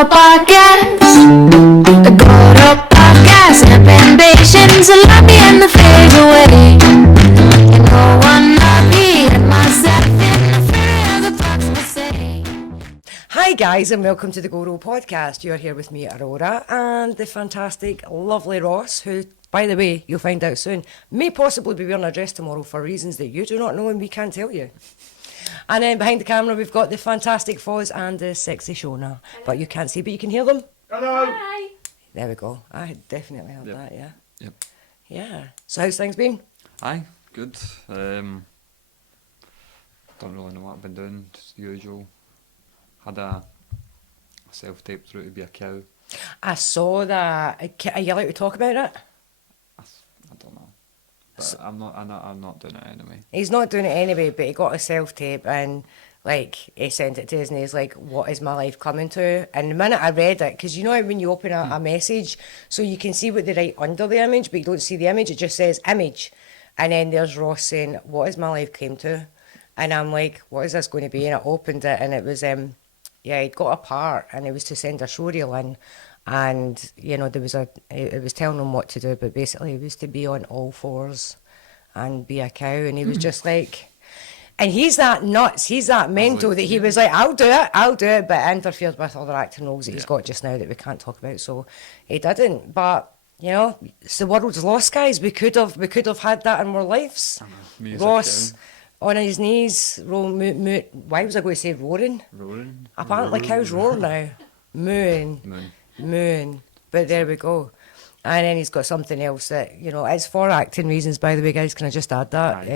GoRo podcast. The GoRo podcast. Impatience, a lobby and the fade away. And no one lucky and myself in the fear of the thoughts to say. Hi guys, and welcome to the GoRo podcast. You're here with me, Aurora, and the fantastic, lovely Ross, who, by the way, you'll find out soon, may possibly be wearing a dress tomorrow for reasons that you do not know and we can't tell you. And then behind the camera we've got the fantastic Foz and the sexy Shona, but you can't see, but you can hear them. Hello. Hi. There we go. I definitely heard that, yeah. Yep. Yeah. So how's things been? Aye, good. Don't really know what I've been doing, just the usual. Had a self-tape through to be a cow. I saw that. Are you allowed to talk about it? I don't know. But I'm not doing it anyway. He's not doing it anyway, but he got a self-tape and, like, he sent it to us and he's like, what is my life coming to? And the minute I read it, because you know how when you open a message, so you can see what they write under the image, but you don't see the image, it just says image. And then there's Ross saying, what is my life came to? And I'm like, what is this going to be? And I opened it and it was, he'd got a part and it was to send a showreel in. And, you know, it was telling him what to do, but basically it was to be on all fours and be a cow. And he was just like, and he's that nuts, he's that mental that he was like, I'll do it, but it interfered with other acting roles that he's got just now that we can't talk about, so he didn't. But, you know, it's the world's lost, guys. We could have had that in our lives. Ross on his knees, why was I going to say roaring? Roaring? Apparently cows roar now. Moon. But there we go. And then he's got something else that, you know, it's for acting reasons, by the way, guys. Can I just add that?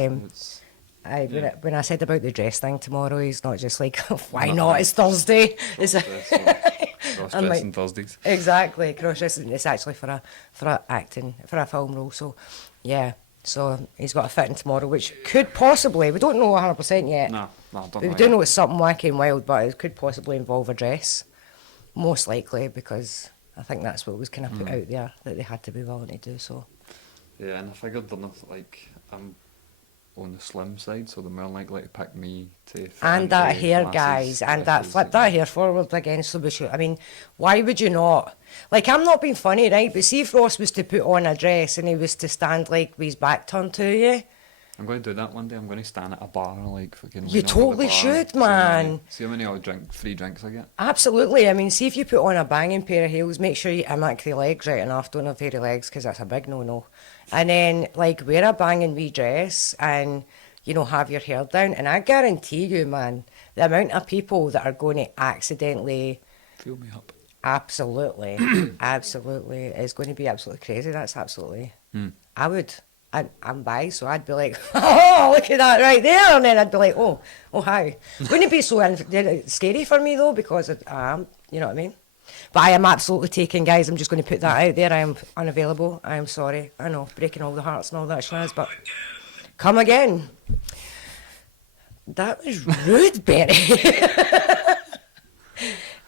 When I said about the dress thing tomorrow, he's not just like, why not? It's Thursday. Cross-dressing Thursdays. Exactly, cross-dressing. It's actually for a film role. So, yeah. So he's got a fitting tomorrow, which could possibly, we don't know 100% yet. No, I don't We know. do know it's something wacky and wild, but it could possibly involve a dress. Most likely, because I think that's what was kind of put out there, that they had to be willing to do so. Yeah, and I figured they're not, like, I'm on the slim side, so they're more likely to pick me to fit And that into hair, masses guys, and that versus, flip that hair forward against the bush. I mean, why would you not? Like, I'm not being funny, right? But see if Ross was to put on a dress and he was to stand like with his back turned to you. I'm going to do that one day. I'm going to stand at a bar, like, fucking. You totally should, man. See how many free drinks I get. Absolutely. I mean, see if you put on a banging pair of heels, make sure you mimic the legs right enough. Don't have hairy legs, because that's a big no-no. And then, like, wear a banging wee dress and, you know, have your hair down. And I guarantee you, man, the amount of people that are going to accidentally... Fill me up. Absolutely. Absolutely. It's going to be absolutely crazy. That's absolutely... I would... I'm bi, so I'd be like, oh, look at that right there. And then I'd be like, oh, hi. Wouldn't it be so scary for me, though, because I am, you know what I mean? But I am absolutely taken, guys. I'm just going to put that out there. I am unavailable. I am sorry. I know, breaking all the hearts and all that shaz, but come again. That was rude, Betty.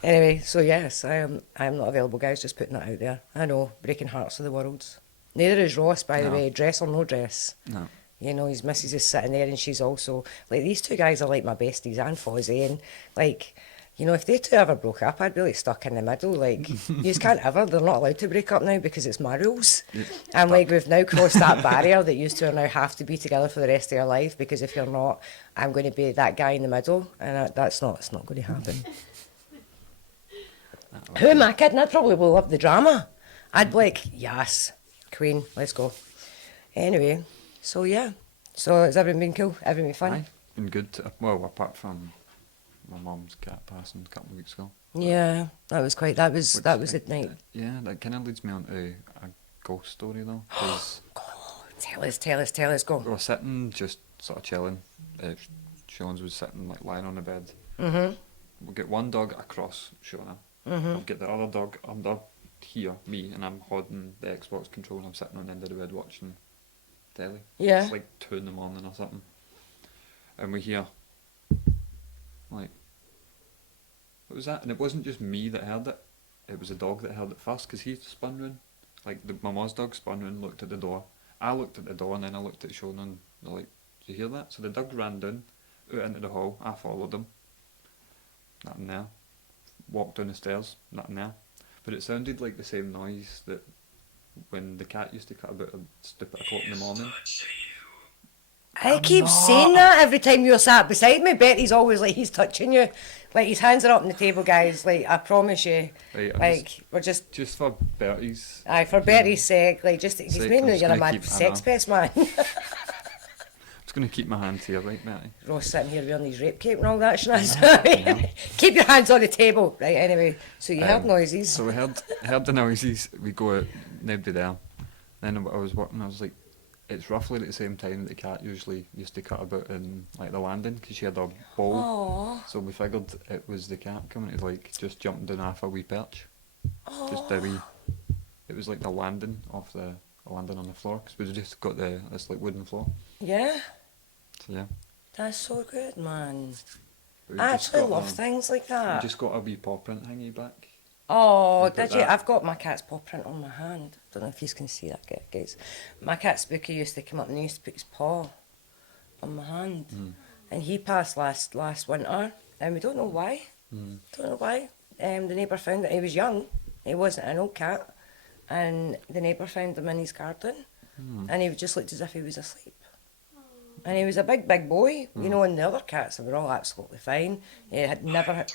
Anyway, so yes, I am not available, guys. Just putting that out there. I know, breaking hearts of the world. Neither is Ross, by the way, dress or no dress. No. You know, his missus is sitting there and she's also... Like, these two guys are like my besties and Fozzie. And, like, you know, if they two ever broke up, I'd be, like, stuck in the middle. Like, you just can't ever... They're not allowed to break up now because it's my rules. And, like, we've now crossed that barrier that you two are now have to be together for the rest of your life, because if you're not, I'm going to be that guy in the middle. And it's not going to happen. Who am I kidding? I'd probably will love the drama. I'd be like, yes... Queen, let's go. Anyway, so yeah. So has everything been cool? Everything been fun? Aye, been good. Well, apart from my mum's cat passing a couple of weeks ago. Yeah, that was at night. Yeah, that kind of leads me on to a ghost story though. Cause Tell us, go. we were sitting, just sort of chilling. Sean's was sitting, like, lying on the bed. We'll get one dog across Shona. We'll get the other dog under here, me, and I'm holding the Xbox control and I'm sitting on the end of the bed watching telly. Yeah. It's like 2 in the morning or something. And we hear, like, what was that? And it wasn't just me that heard it. It was the dog that heard it first, because he spun round. Like, my mom's dog spun round, looked at the door. I looked at the door and then I looked at Sean and they're like, did you hear that? So the dog ran down, out into the hall. I followed him. Nothing there. walked down the stairs, nothing there. But it sounded like the same noise that when the cat used to cut about a stupid o'clock in the morning. I keep saying that every time you're sat beside me. Betty's always like, he's touching you. Like, his hands are up on the table, guys. Like, I promise you. Right, We're just... Just for Bertie's... Aye, for Betty's sake. Like, just... He's Sake, made I'm me just you're a gonna mad keep- I sex know. pest, man. I'm just going to keep my hands here, right, Bertie? Ross sitting here wearing his rape cape and all that shit. Keep your hands on the table. Right, anyway. So you heard noises. So we heard the noises. We go out, nobody there. Then I was working. I was like, it's roughly at the same time that the cat usually used to cut about in like the landing because she had a ball. Aww. So we figured it was the cat coming to like just jumping down off a wee perch. Just a wee. It was like the landing off the landing on the floor because we just got this like wooden floor. Yeah, So yeah. that's so good, man. But we I just actually got love things like We that. just got a wee paw print hanging back. Oh, Look at did you? that. I've got my cat's paw print on my hand. Don't know if you can see that, guys. My cat Spooky used to come up and he used to put his paw on my hand. And he passed last winter, and we don't know why. Don't know why. The neighbour found that he was young. He wasn't an old cat. And the neighbour found him in his garden. And he just looked as if he was asleep. And he was a big boy, you know, and the other cats, they were all absolutely fine. He had never had...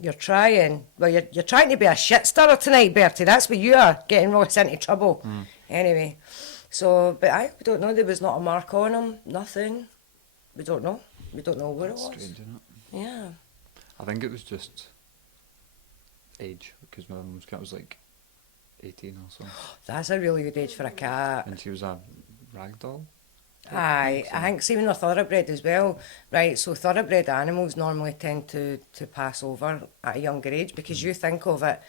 You're trying. Well, you're trying to be a shit stirrer tonight, Bertie. That's what you are, getting Ross into trouble. Anyway, so, but we don't know. There was not a mark on him, nothing. We don't know. We don't know where it was. Strange, isn't it? Yeah. I think it was just age because my mum's cat was like 18 or so, That's a really good age for a cat. and she was a rag doll. Aye, I think even a thoroughbred as well. Right, so thoroughbred animals normally tend to pass over at a younger age because you think of it,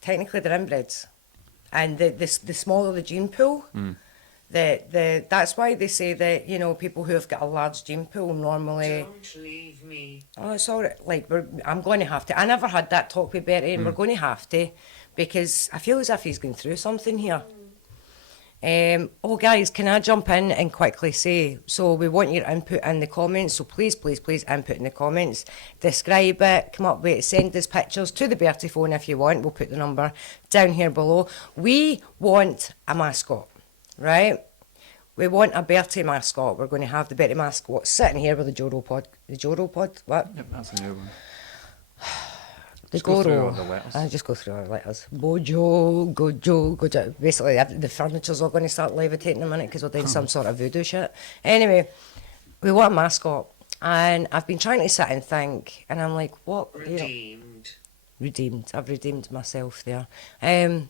technically they're inbreds. And the smaller the gene pool, that's why they say that, you know, people who have got a large gene pool normally... Don't leave me. Oh, it's all right. Like, I'm going to have to... I never had that talk with Bertie, and we're going to have to, because I feel as if he's going through something here. Oh, guys, can I jump in and quickly say, so we want your input in the comments, so please input in the comments, describe it, come up with it, send us pictures to the Bertie phone if you want, we'll put the number down here below. We want a mascot, right? We want a Bertie mascot. We're going to have the Bertie mascot sitting here with the GoRo pod. The GoRo pod? What? Yep, that's a new one. The Just go through all GoRo. the letters. I just go through our letters. Bojo, Gojo. Basically, the furniture's all going to start levitating in a minute because we're doing some sort of voodoo shit. Anyway, we want a mascot. And I've been trying to sit and think, and I'm like, what? You know, Redeemed. redeemed. I've redeemed myself there. Yeah,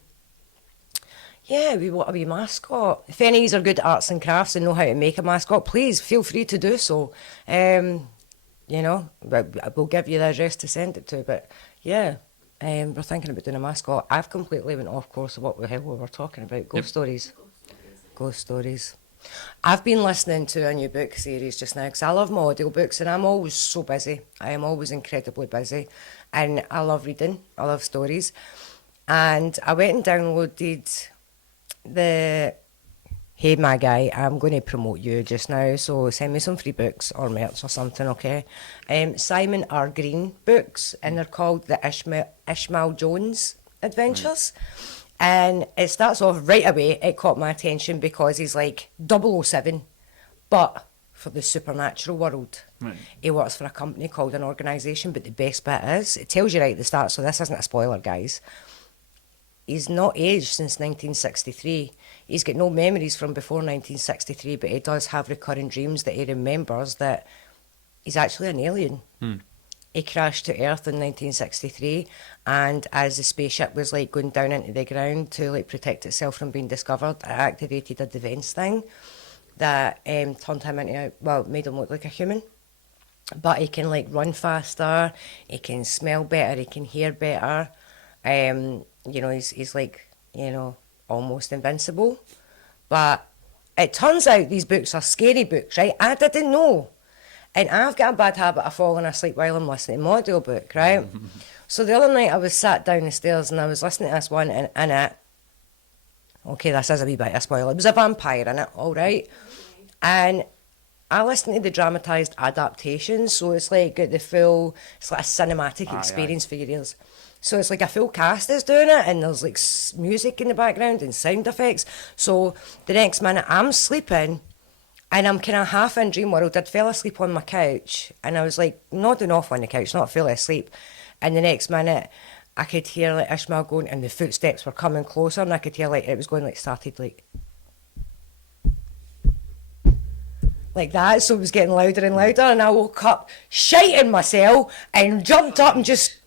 we want a wee mascot. If any of you are good at arts and crafts and know how to make a mascot, please feel free to do so. You know, we'll give you the address to send it to. But yeah, we're thinking about doing a mascot. I've completely went off course of what the hell we were talking about. Ghost stories. Ghost stories. I've been listening to a new book series just now because I love my audiobooks and I'm always so busy. I am always incredibly busy. And I love reading. I love stories. And I went and downloaded the... Hey, my guy, I'm going to promote you just now, so send me some free books or merch or something, okay? Simon R. Green books, and they're called the Ishmael Jones Adventures. And it starts off right away, it caught my attention because he's like 007, but for the supernatural world. Right. He works for a company called an organisation, but the best bit is, it tells you right at the start, so this isn't a spoiler, guys. He's not aged since 1963. He's got no memories from before 1963, but he does have recurring dreams that he remembers that he's actually an alien. He crashed to Earth in 1963, and as the spaceship was like going down into the ground to like protect itself from being discovered, it activated a defence thing that turned him into, made him look like a human. But he can like run faster, he can smell better, he can hear better. You know, he's like, you know, almost invincible. But it turns out these books are scary books, right? I didn't know. And I've got a bad habit of falling asleep while I'm listening to my audiobook, right? So the other night I was sat down the stairs and I was listening to this one and in it, okay, this is a wee bit of a spoiler, it was a vampire in it, all right? And I listen to the dramatised adaptations, so it's like got the full, it's like a cinematic Aye, experience for your ears. So it's like a full cast is doing it, and there's like music in the background and sound effects. So the next minute I'm sleeping, and I'm kind of half in dream world. I'd fell asleep on my couch, and I was like nodding off on the couch, not fully asleep. And the next minute, I could hear like Ishmael going, and the footsteps were coming closer, and I could hear like it was going like started like that, so it was getting louder and louder, and I woke up shiting myself and jumped up and just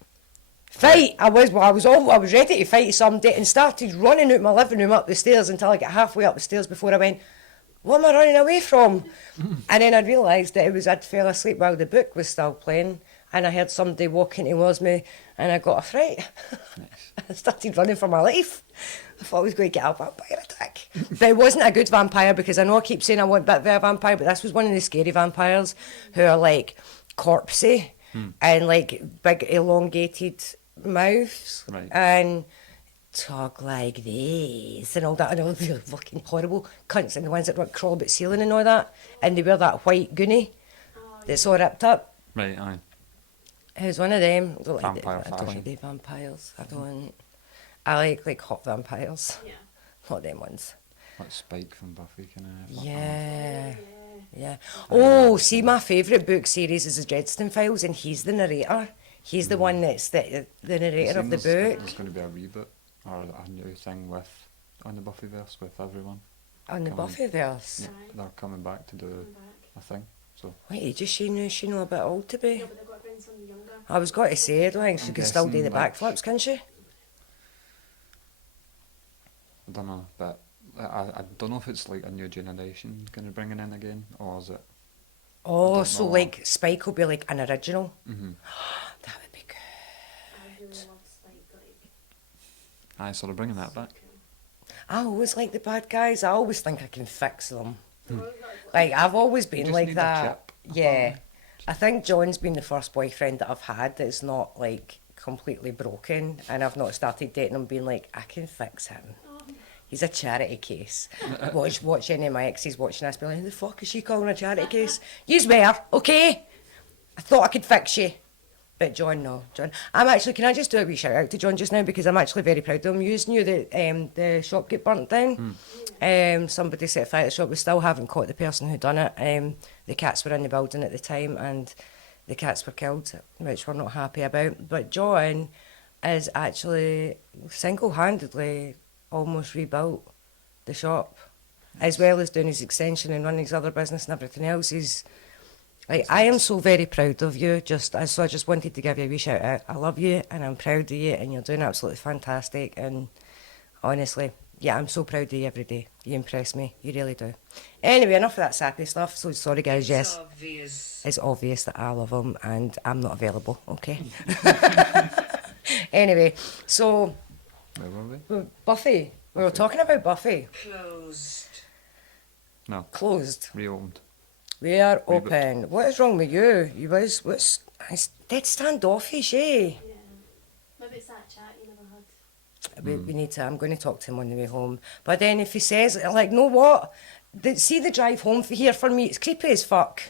fight. I was ready to fight somebody and started running out my living room up the stairs until I got halfway up the stairs before I went, what am I running away from? And then I realised that I'd fell asleep while the book was still playing, and I heard somebody walking towards me, and I got a fright. Nice. I started running for my life. I thought I was going to get a vampire attack. But it wasn't a good vampire, because I know I keep saying I want a bit of a vampire, but this was one of the scary vampires who are like corpsey and like big elongated mouths Right. and talk like this and all that, and all the fucking horrible cunts, and the ones that crawl about ceiling and all that, and they wear that white goonie that's all ripped up. Right, aye. It was one of them. I don't Vampire like the fashion. vampires. I like hot vampires. Yeah. Not them ones. Like Spike from Buffy, kind of. Yeah. Yeah. Oh, see, my favourite book series is the Dresden Files, and he's the narrator. He's the one that's the narrator of the book. There's going to be a reboot or a new thing on the Buffyverse with everyone. On the Come on. Buffyverse. Yeah, they're coming back to do a thing. So Wait, does she know a bit old to be? Yeah, but they've got to bring someone younger. I was going to say, I don't think she I'm can still do the guessing, like- backflips, can she? I don't know, but I don't know if it's like a new generation going to bring it in again, or is it? Oh, don't so know. like Spike will be like an original. Mm-hmm. That would be good. I really love Spike. Like, Aye, so they're bringing that back. I always like the bad guys. I always think I can fix them. cool. Like, I've always been just like need a that. chip, Yeah. apparently. I think John's been the first boyfriend that I've had that's not like completely broken, and I've not started dating him being like, I can fix him. He's a charity case. Watch any of my exes watching this, be like, who the fuck is she calling a charity case? You swear, okay? I thought I could fix you. But John, no. John, can I just do a wee shout out to John just now, because I'm actually very proud of him. You knew that the shop get burnt down. Somebody set fire to the shop. We still haven't caught the person who done it. The cats were in the building at the time, and the cats were killed, which we're not happy about. But John is actually single-handedly almost rebuilt the shop, as well as doing his extension and running his other business and everything else. He's like, I am so very proud of you. So I just wanted to give you a wee shout out. I love you, and I'm proud of you, and you're doing absolutely fantastic. And honestly, yeah, I'm so proud of you every day. You impress me, you really do. Anyway, enough of that sappy stuff. So sorry, guys. Yes, it's obvious that I love him, and I'm not available. Okay. Anyway, so Where were we? Buffy. We were talking about Buffy. No, Closed. reopened. We are Reboot. open. What is wrong with you? It's dead standoffish, eh? Yeah. Maybe it's that chat you never had. We need to. I'm going to talk to him on the way home. But then if he says, like, know what? See the drive home here for me, it's creepy as fuck.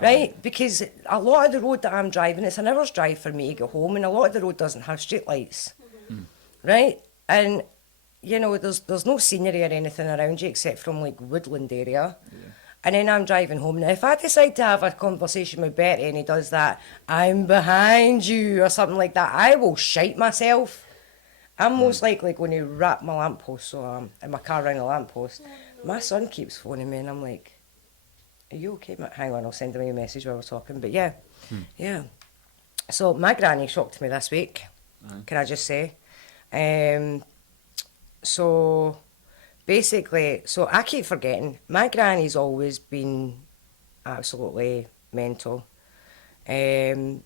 Right? Because a lot of the road that I'm driving, it's an hour's drive for me to get home, and a lot of the road doesn't have street lights. Right? And, you know, there's no scenery or anything around you except from, like, woodland area. And then I'm driving home. Now, if I decide to have a conversation with Betty and he does that, I'm behind you or something like that, I will shite myself. I'm most likely going to wrap my lamppost, so I'm in my car around the lamppost. My son keeps phoning me, and I'm like, are you okay? Hang on, I'll send him a message while we're talking. But yeah, yeah. So my granny shocked me this week, can I just say. So basically, so I keep forgetting, my granny's always been absolutely mental. And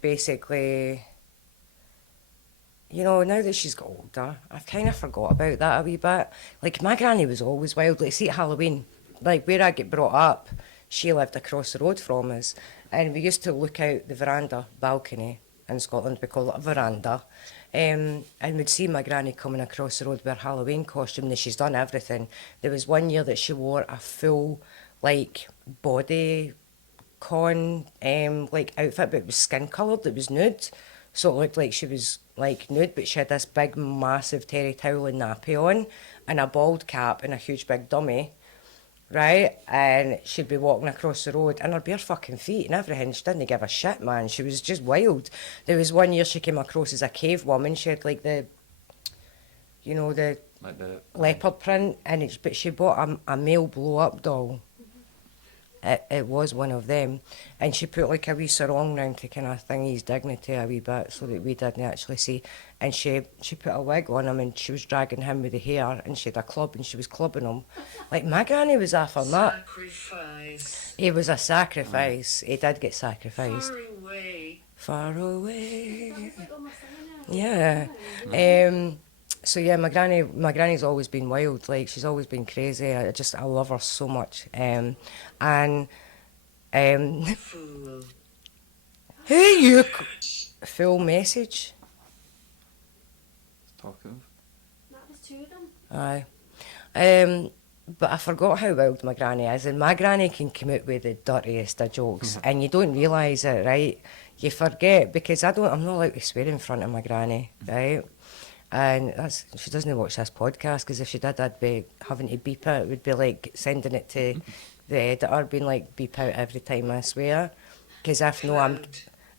basically, you know, now that she's got older, I've kind of forgot about that a wee bit. Like, my granny was always wild. Like, see, at Halloween, like, where I get brought up, she lived across the road from us. And we used to look out the veranda, balcony, in Scotland, we call it a veranda. And we'd see my granny coming across the road with her Halloween costume, and she's done everything. There was one year that she wore a full, like body con like outfit, but it was skin coloured, it was nude. So it looked like she was like nude, but she had this big massive terry towel and nappy on and a bald cap and a huge big dummy, right? And she'd be walking across the road and her bare fucking feet and everything. She didn't give a shit, man. She was just wild. There was one year she came across as a cave woman. She had like the, you know, the Like the leopard print, and but she bought a male blow-up doll. It was one of them, and she put like a wee sarong round to kind of thing his dignity a wee bit so that we didn't actually see. And she put a wig on him and she was dragging him with the hair, and she had a club and she was clubbing him. Like my granny was after that. Sacrifice. He was a sacrifice. He did get sacrificed. Far away. Far away. That's like almost singing it. Yeah. So yeah, my granny's always been wild. Like she's always been crazy. I love her so much. And Fool. hey, you full message. talkative. That was two of them. Aye. But I forgot how wild my granny is, and my granny can come out with the dirtiest of jokes, and you don't realise it, right? You forget because I'm not allowed to swear in front of my granny, right? And she doesn't watch this podcast because if she did, I'd be having to beep it. It would be like sending it to the editor, being like beep out every time I swear. Because if no,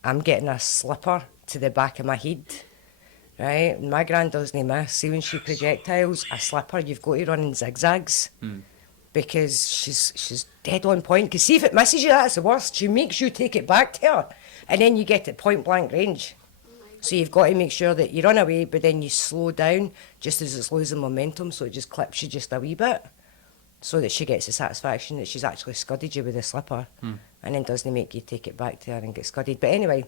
I'm getting a slipper to the back of my head, right? And my gran doesn't miss. See when she projectiles a slipper, you've got to run in zigzags because she's dead on point. Because see if it misses you, that's the worst. She makes you take it back to her, and then you get at point blank range. So you've got to make sure that you run away, but then you slow down just as it's losing momentum, so it just clips you just a wee bit, so that she gets the satisfaction that she's actually scudded you with a slipper, and then doesn't make you take it back to her and get scudded. But anyway,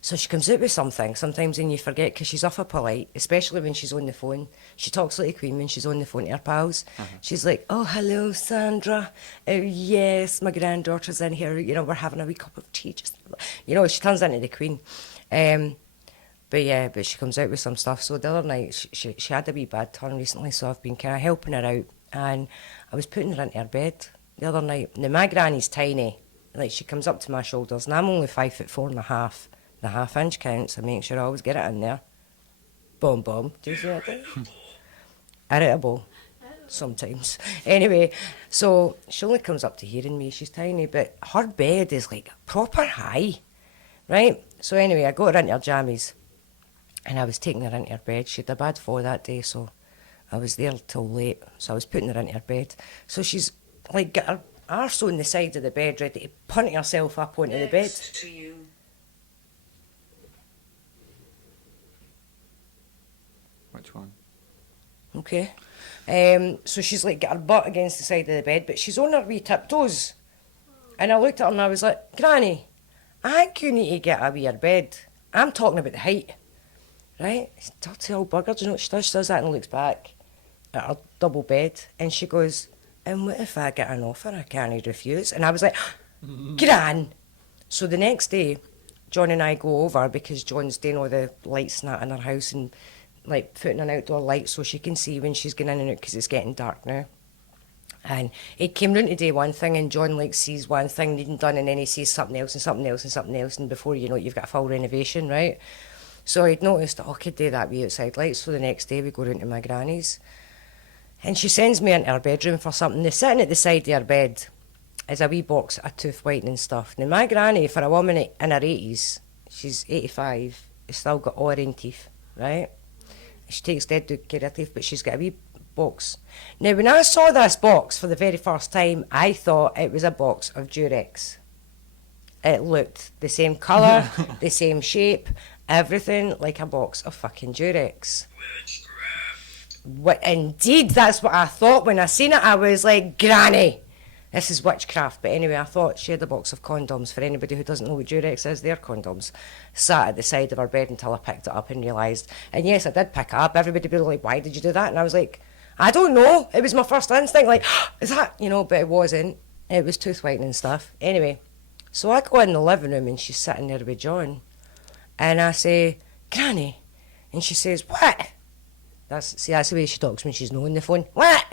so she comes out with something, sometimes and you forget because she's awful polite, especially when she's on the phone. She talks like a queen when she's on the phone to her pals. She's like, oh, hello, Sandra. Oh, yes, my granddaughter's in here. You know, we're having a wee cup of tea. Just, you know, she turns into the queen. But she comes out with some stuff. So the other night, she had a wee bad turn recently, so I've been kind of helping her out. And I was putting her into her bed the other night. Now, my granny's tiny. Like, she comes up to my shoulders, and I'm only 5'4.5". The half-inch counts. I make sure I always get it in there. Boom, boom. Do you see that thing? Irritable. Sometimes. Anyway, so she only comes up to hearing me. She's tiny, but her bed is like proper high, right? So anyway, I got her into her jammies, and I was taking her into her bed. She had a bad fall that day, so I was there till late. So I was putting her into her bed. So she's like got her arse on the side of the bed, ready to punt herself up onto the bed. Next to you. Which one? Okay. So she's like got her butt against the side of the bed, but she's on her wee tiptoes. And I looked at her and I was like, Granny, I think you need to get a wee bed. I'm talking about the height. Right? Dirty old bugger, do you know what she does? She does that and looks back at her double bed and she goes, and what if I get an offer I can't refuse? And I was like, Gran! So the next day, John and I go over because John's doing all the lights and that in her house and like putting an outdoor light so she can see when she's going in and out because it's getting dark now. And he came round to do one thing and John like sees one thing needing done and then he sees something else and something else and something else and before you know it you've got a full renovation, right? So I'd noticed that I could do that wee outside lights. So the next day we go round to my granny's and she sends me into her bedroom for something. They're sitting at the side of her bed is a wee box of tooth whitening stuff. Now my granny, for a woman in her 80s, she's 85, has still got all her own teeth, right? She takes dead good care of her teeth, but she's got a wee box. Now, when I saw this box for the very first time, I thought it was a box of Durex. It looked the same colour, the same shape, everything like a box of fucking Durex. What, indeed, that's what I thought. When I seen it, I was like, Granny, this is witchcraft. But anyway, I thought she had a box of condoms. For anybody who doesn't know what Durex is, they're condoms. Sat at the side of her bed until I picked it up and realised. And yes, I did pick it up. Everybody would be like, why did you do that? And I was like, I don't know. It was my first instinct. Like, is that, you know, but it wasn't. It was tooth whitening stuff. Anyway, so I go in the living room and she's sitting there with John. And I say, Granny. And she says, what? That's the way she talks when she's not on the phone. What?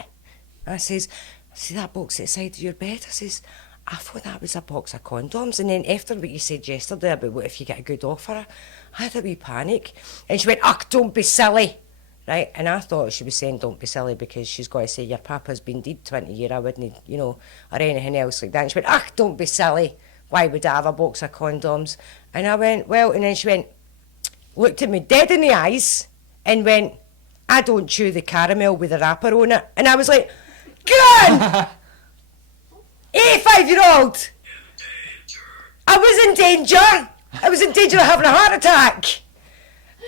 I says, see that box at the side of your bed? I says, I thought that was a box of condoms. And then after what you said yesterday about what if you get a good offer, I had a wee panic. And she went, ugh, don't be silly. Right? And I thought she was saying don't be silly because she's got to say your papa's been dead 20 years, I wouldn't, you know, or anything else like that. And she went, ugh, don't be silly. Why would I have a box of condoms? And I went, well, and then she went, looked at me dead in the eyes and went, I don't chew the caramel with the wrapper on it. And I was like, good! 85-year-old! I was in danger! I was in danger of having a heart attack!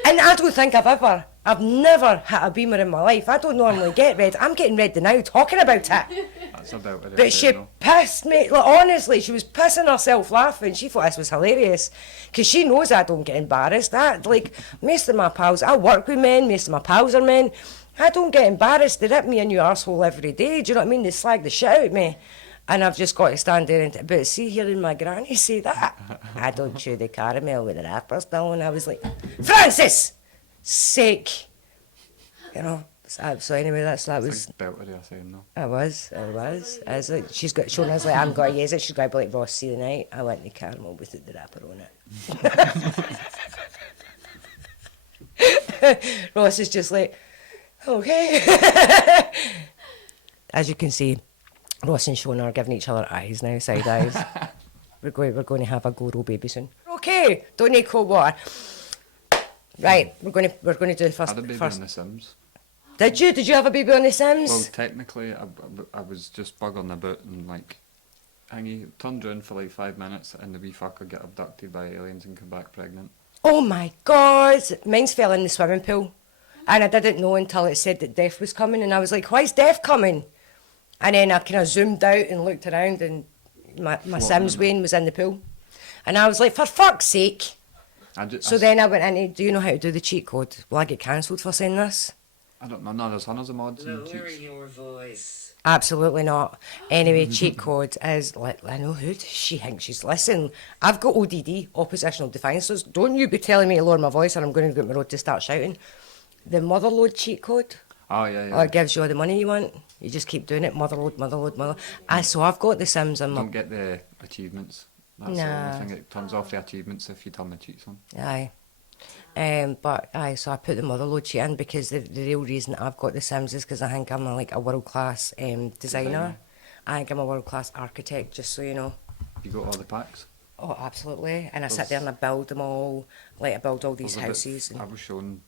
And I don't think I've never hit a beamer in my life. I don't normally get red. I'm getting red now talking about it. That's about it. But she pissed me. Like, honestly, she was pissing herself laughing. She thought this was hilarious. Because she knows I don't get embarrassed. Like, most of my pals, I work with men, most of my pals are men. I don't get embarrassed. They rip me a new arsehole every day. Do you know what I mean? They slag the shit out of me. And I've just got to stand there and... But see, hearing my granny say that, I don't chew the caramel with the wrapper still. And I was like, Francis! Sake. You know? So anyway, that was... Like belter you're saying, no? I was. I was like, she's got shown us like I'm going to use it. She's going to be like Ross, see the night. I went the caramel with the wrapper on it. Ross is just like, okay. As you can see, Ross and Shona are giving each other eyes now, side eyes. We're going to have a GoRo baby soon. Okay, don't need cold water. Right, we're going to do I had a baby on The Sims. Did you have a baby on The Sims? Well, technically, I was just bugging about and like, Hangy turned around for like 5 minutes and the wee fucker get abducted by aliens and come back pregnant. Oh my God! Mine's fell in the swimming pool. And I didn't know until it said that death was coming. And I was like, why is death coming? And then I kind of zoomed out and looked around and my Sims Wayne was in the pool. And I was like, for fuck's sake. Then I went into, do you know how to do the cheat code? Will I get cancelled for saying this? I don't know, no, there's hundreds of mods and Lowering cheats. your voice. Absolutely not. Anyway, cheat code is, like, I know who she thinks she's. Listen, I've got ODD, oppositional defiances. Don't you be telling me to lower my voice or I'm going to go out my road to start shouting. The motherload cheat code. Oh, yeah. Oh, it gives you all the money you want. You just keep doing it. Motherload. So I've got The Sims on my... Don't get the achievements. That's the only thing. It turns off the achievements if you turn the cheats on. Aye. So I put the motherload cheat in because the real reason I've got The Sims is because I think I'm a world-class designer. I think I'm a world-class architect, just so you know. You got all the packs? Oh, absolutely. And I sit there and I build them all. Like, I build all these houses. I was showing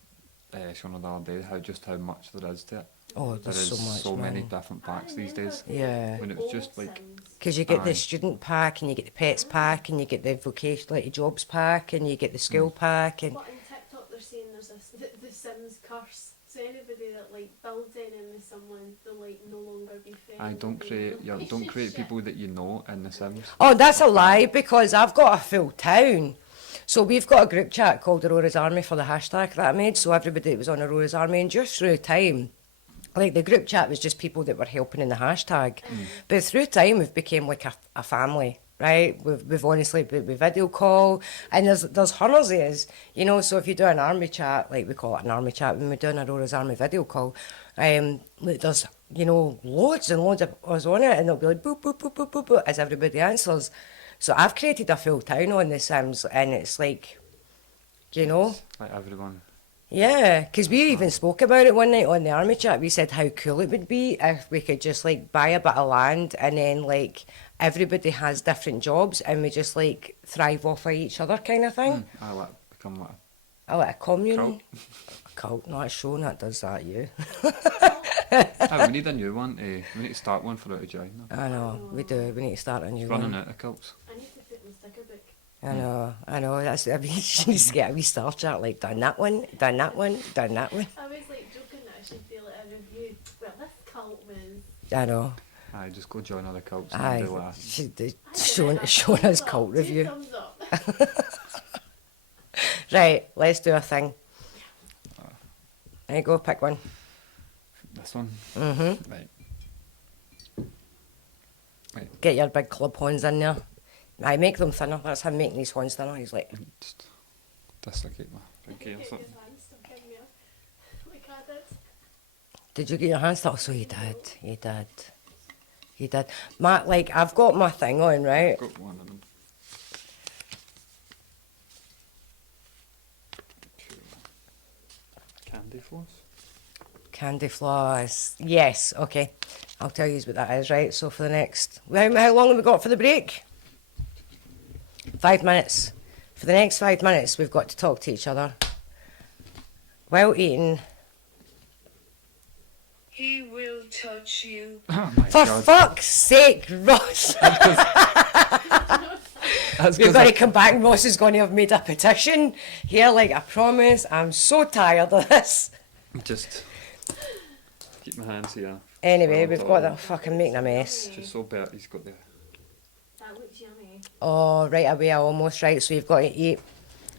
Shona the other day how much there is to it. Oh, There there's is so much, so many man. different packs these days. Yeah. When it was just like... Because you get Aye. the student pack, and you get the pets pack, and you get the vocation, like, jobs pack, and you get the school pack, and... But on TikTok they're saying there's the Sims curse. So anybody that like builds anything with someone, they'll like no longer be friends. Don't create people that you know in The Sims. Oh, that's a lie, because I've got a full town. So we've got a group chat called Aurora's Army for the hashtag that I made, so everybody that was on Aurora's Army, and just through time, like the group chat was just people that were helping in the hashtag. But through time we've become like a family, right? We've honestly, we video call, and there's hundreds of us, you know, so if you do an army chat, like we call it an army chat, when we do an Aurora's Army video call, like there's, you know, loads and loads of us on it, and they'll be like boop, boop, boop, boop, boop, boop, as everybody answers. So I've created a full town on The Sims, and it's like, you know... Like everyone. Yeah, because we even spoke about it one night on the army chat. We said how cool it would be if we could just like buy a bit of land and then like everybody has different jobs and we just like thrive off of each other kind of thing. I like become like A commune. Cult. A cult, not a show that does that, you. we need a new one. We need to start one for out of join. I know, we do. We need to start a new Running one. out of cults. I need to put in the sticker book. I know. That's. I mean, she needs to get a wee star chart. Like done that one. I was like joking that I should do like a review. Well, this cult was. I know. Aye, just go join other cults and Aye, do that. showing us cult review. Thumbs up. Right, let's do a thing. There you go, pick one. This one? Mm-hmm. Right. Get your big club horns in there. I make them thinner. That's him making these horns thinner. He's like, Just dislocate my big gear or Get something. his hands stuck in there, like I did. did you get your hands stuck? So you did. He did. Matt, like, I've got my thing on, right? Got one of them. Candy floss. Candy floss. Yes, okay. I'll tell you what that is, right? So for the next... How long have we got for the break? 5 minutes. For the next 5 minutes, we've got to talk to each other. While eating... He will touch you. Oh my For god. fuck's sake, Ross! That's We've 'cause got to I- come back. Ross is going to have made a petition here, like, I promise. I'm so tired of this. Just keep my hands here. Anyway, Well, we've got that fucking making a mess. Just so Bertie's got the. That looks yummy. Oh, right away, almost right. So you've got to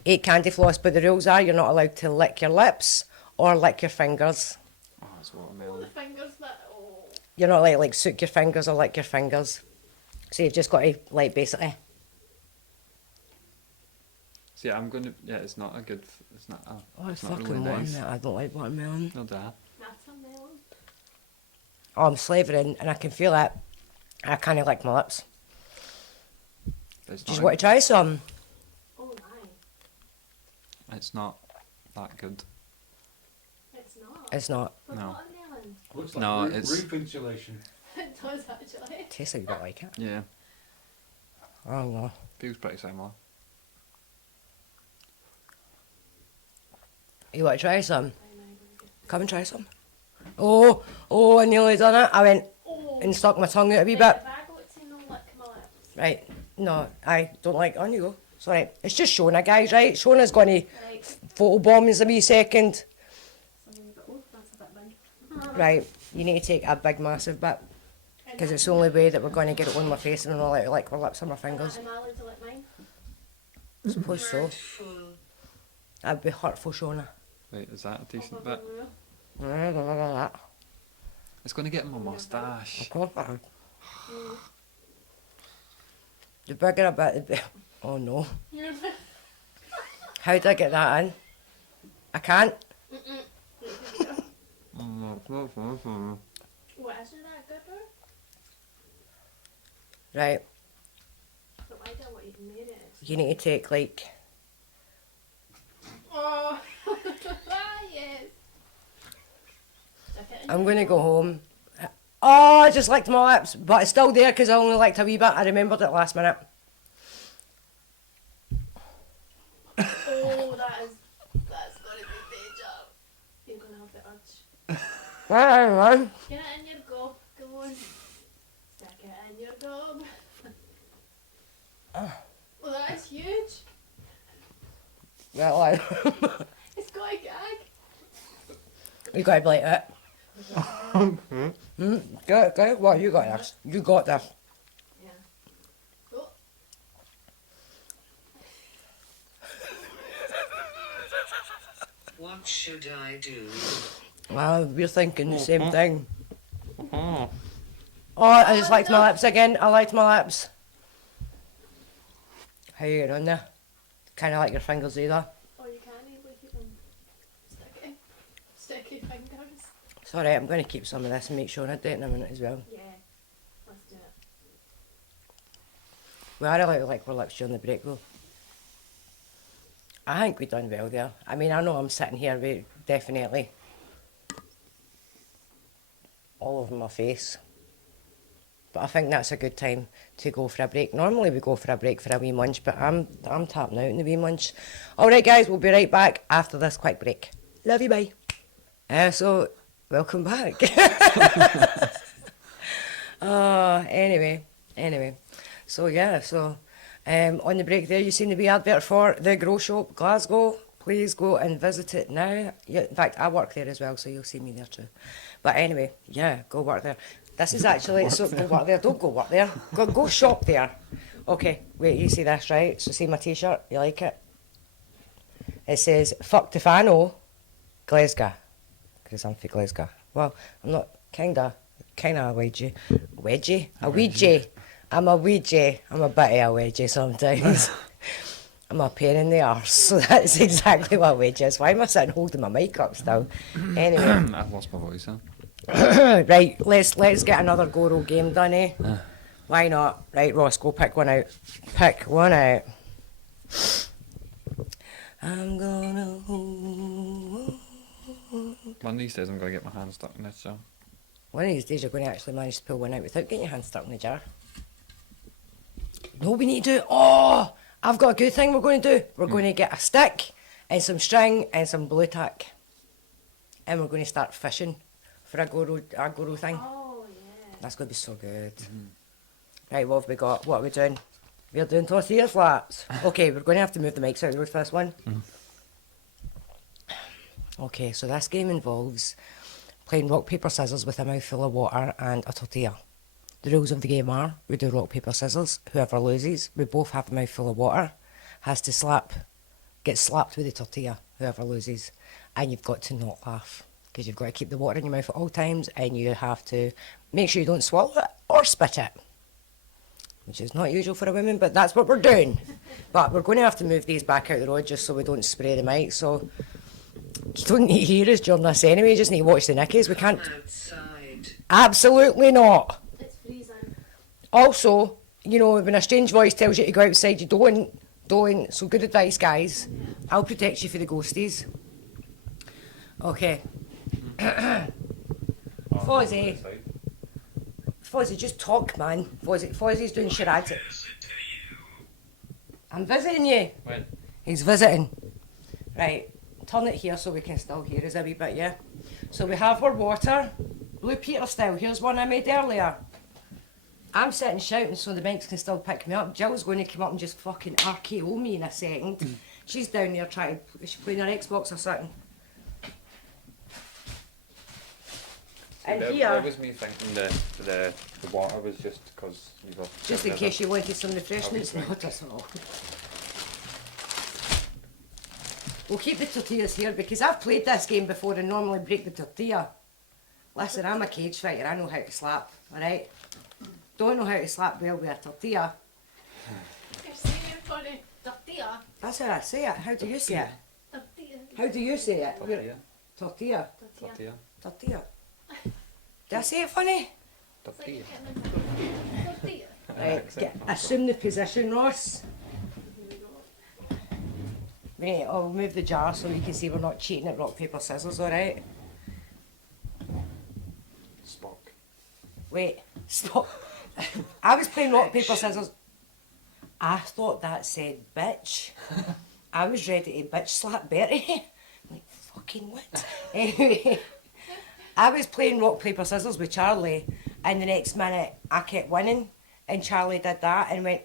eat candy floss, but the rules are you're not allowed to lick your lips or lick your fingers. Oh, it's Oh, watermelon. the fingers that. Oh. You're not allowed to, like, soak your fingers or lick your fingers. So you've just got to, like, basically... See, I'm gonna. Yeah, it's not a good. It's not. Oh, it's not fucking really nice. watermelon. I don't like watermelon. No, that. Watermelon. Oh, I'm slavering and I can feel it. I kind of like my lips. It's Do you not. want to try some? Oh my. It's not that good. It's not. It's not. With No. watermelon. Looks like No, roof, it's- roof insulation. It does actually. Tastes like you don't like it. Yeah, I don't know. feels pretty similar. You want to try some? I know, I'm gonna Come and try some. Oh, I nearly done it. I went Oh. and stuck my tongue out a wee Right, bit. if I got to no lick my lips. Right. No, I don't like. On you go. Sorry. It's just Shona, guys, right? Shona's going to Right. photobomb us a wee second. So there you go. Oh, that's a bit big. Right. You need to take a big, massive bit. Because it's the only way that we're going to get it on my face and we're not allowed to lick our lips or my fingers. Am I allowed to lick mine? I suppose so. Full. That'd be hurtful, Shona. Right, is that a decent Off of bit? the roof. That. It's gonna get in my moustache. Of course that. The bigger a bit, the better. Oh no. How did I get that in? I can't. What, isn't that good, bro? Right. No idea what you've made it. You need to take, like... Oh, yes. Stick it in I'm your going to mouth. go home. Oh, I just licked my lips. But it's still there because I only licked a wee bit. I remembered it last minute. Oh, that's gonna be major. You're gonna have the urge. Right. Get it in your gob. Go on. Stick it in your gob. Oh, that is huge. Right. It's got a gag. You got to bite it. Go. What, you got this. You got this. Yeah. Oh. What should I do? Well, we're thinking the same thing. Oh, I just liked my lips again. I liked my lips. How you getting on there? Kind of like your fingers either. Oh, you can't easily keep them sticky. Sticky fingers. Sorry, I'm going to keep some of this and make sure I do it in a minute as well. Yeah. Let's do it. We are allowed to like our lips during the break though. I think we done well there. I mean, I know I'm sitting here with definitely all over my face. But I think that's a good time to go for a break. Normally we go for a break for a wee munch, but I'm tapping out in the wee munch. Alright guys, we'll be right back after this quick break. Love you, bye. So, welcome back. Anyway. So yeah, on the break there you seen the wee advert for the Grow Shop Glasgow. Please go and visit it now. Yeah, in fact, I work there as well, so you'll see me there too. But anyway, yeah, go work there. This is actually, go work there, don't go work there. Go shop there. Okay, wait, you see this, right? So see my t-shirt, you like it? It says, fuck Tefano, Glasgow. Because I'm for Glasgow. Well, I'm not, kinda a wedgie. Wedgie? A Ouija. I'm a Ouija. I'm a bit of a wedgie sometimes. I'm a pain in the arse, so that's exactly what a wedgie is. Why am I sitting holding my mic up still? Anyway. I've lost my voice, huh? Right, let's get another GoRo game done, eh? Why not? Right, Ross, go pick one out. Pick one out. I'm gonna hold. One of these days I'm going to get my hand stuck in this jar. One of these days you're going to actually manage to pull one out without getting your hand stuck in the jar. No, we need to do. Oh, I've got a good thing we're going to do. We're going to get a stick and some string and some blue tack, and we're going to start fishing for a GoRo thing. Oh, yeah. That's going to be so good. Right, what have we got? What are we doing? We're doing tortilla flats. Okay, we're going to have to move the mics out of the road for this one. Okay, so this game involves playing rock, paper, scissors with a mouthful of water and a tortilla. The rules of the game are, we do rock, paper, scissors. Whoever loses, we both have a mouthful of water, has to get slapped with the tortilla, whoever loses. And you've got to not laugh, because you've got to keep the water in your mouth at all times, and you have to make sure you don't swallow it or spit it. Which is not usual for a woman, but that's what we're doing. But we're going to have to move these back out the road just so we don't spray the mic. So you don't need to hear us during this anyway, you just need to watch the Nickies. We can't. Outside. Absolutely not. It's freezing. Also, you know, when a strange voice tells you to go outside, you don't. So good advice, guys. I'll protect you for the ghosties. Okay. Fozzie. Fozzie, just talk, man. Fozzie's doing charades. I'm visiting you. When? He's visiting. Right, turn it here so we can still hear us a wee bit, yeah? So we have our water, Blue Peter style. Here's one I made earlier. I'm sitting shouting so the mics can still pick me up. Jill's going to come up and just fucking RKO me in a second. She's down there trying to, she's playing her Xbox or something. And That here, was me thinking the water was just because you were... just in case you wanted some refreshments, not at all. We'll keep the tortillas here because I've played this game before and normally break the tortilla. Listen, I'm a cage fighter, I know how to slap, alright? Don't know how to slap well with a tortilla. You're saying it funny. Tortilla. That's how I say it. How do you say it? Tortilla. How do you say it? Tortilla. Tortilla. Tortilla. Tortilla. Did I say it funny? It's like Tortilla. you're getting a tortilla. Right, assume the position, Ross. Right, I'll move the jar so you can see we're not cheating at rock, paper, scissors, alright? Spock. Wait, stop. I was playing rock, paper, scissors. I thought that said bitch. I was ready to bitch slap Bertie. I'm like, fucking what? Anyway, I was playing rock, paper, scissors with Charlie, and the next minute I kept winning, and Charlie did that and went,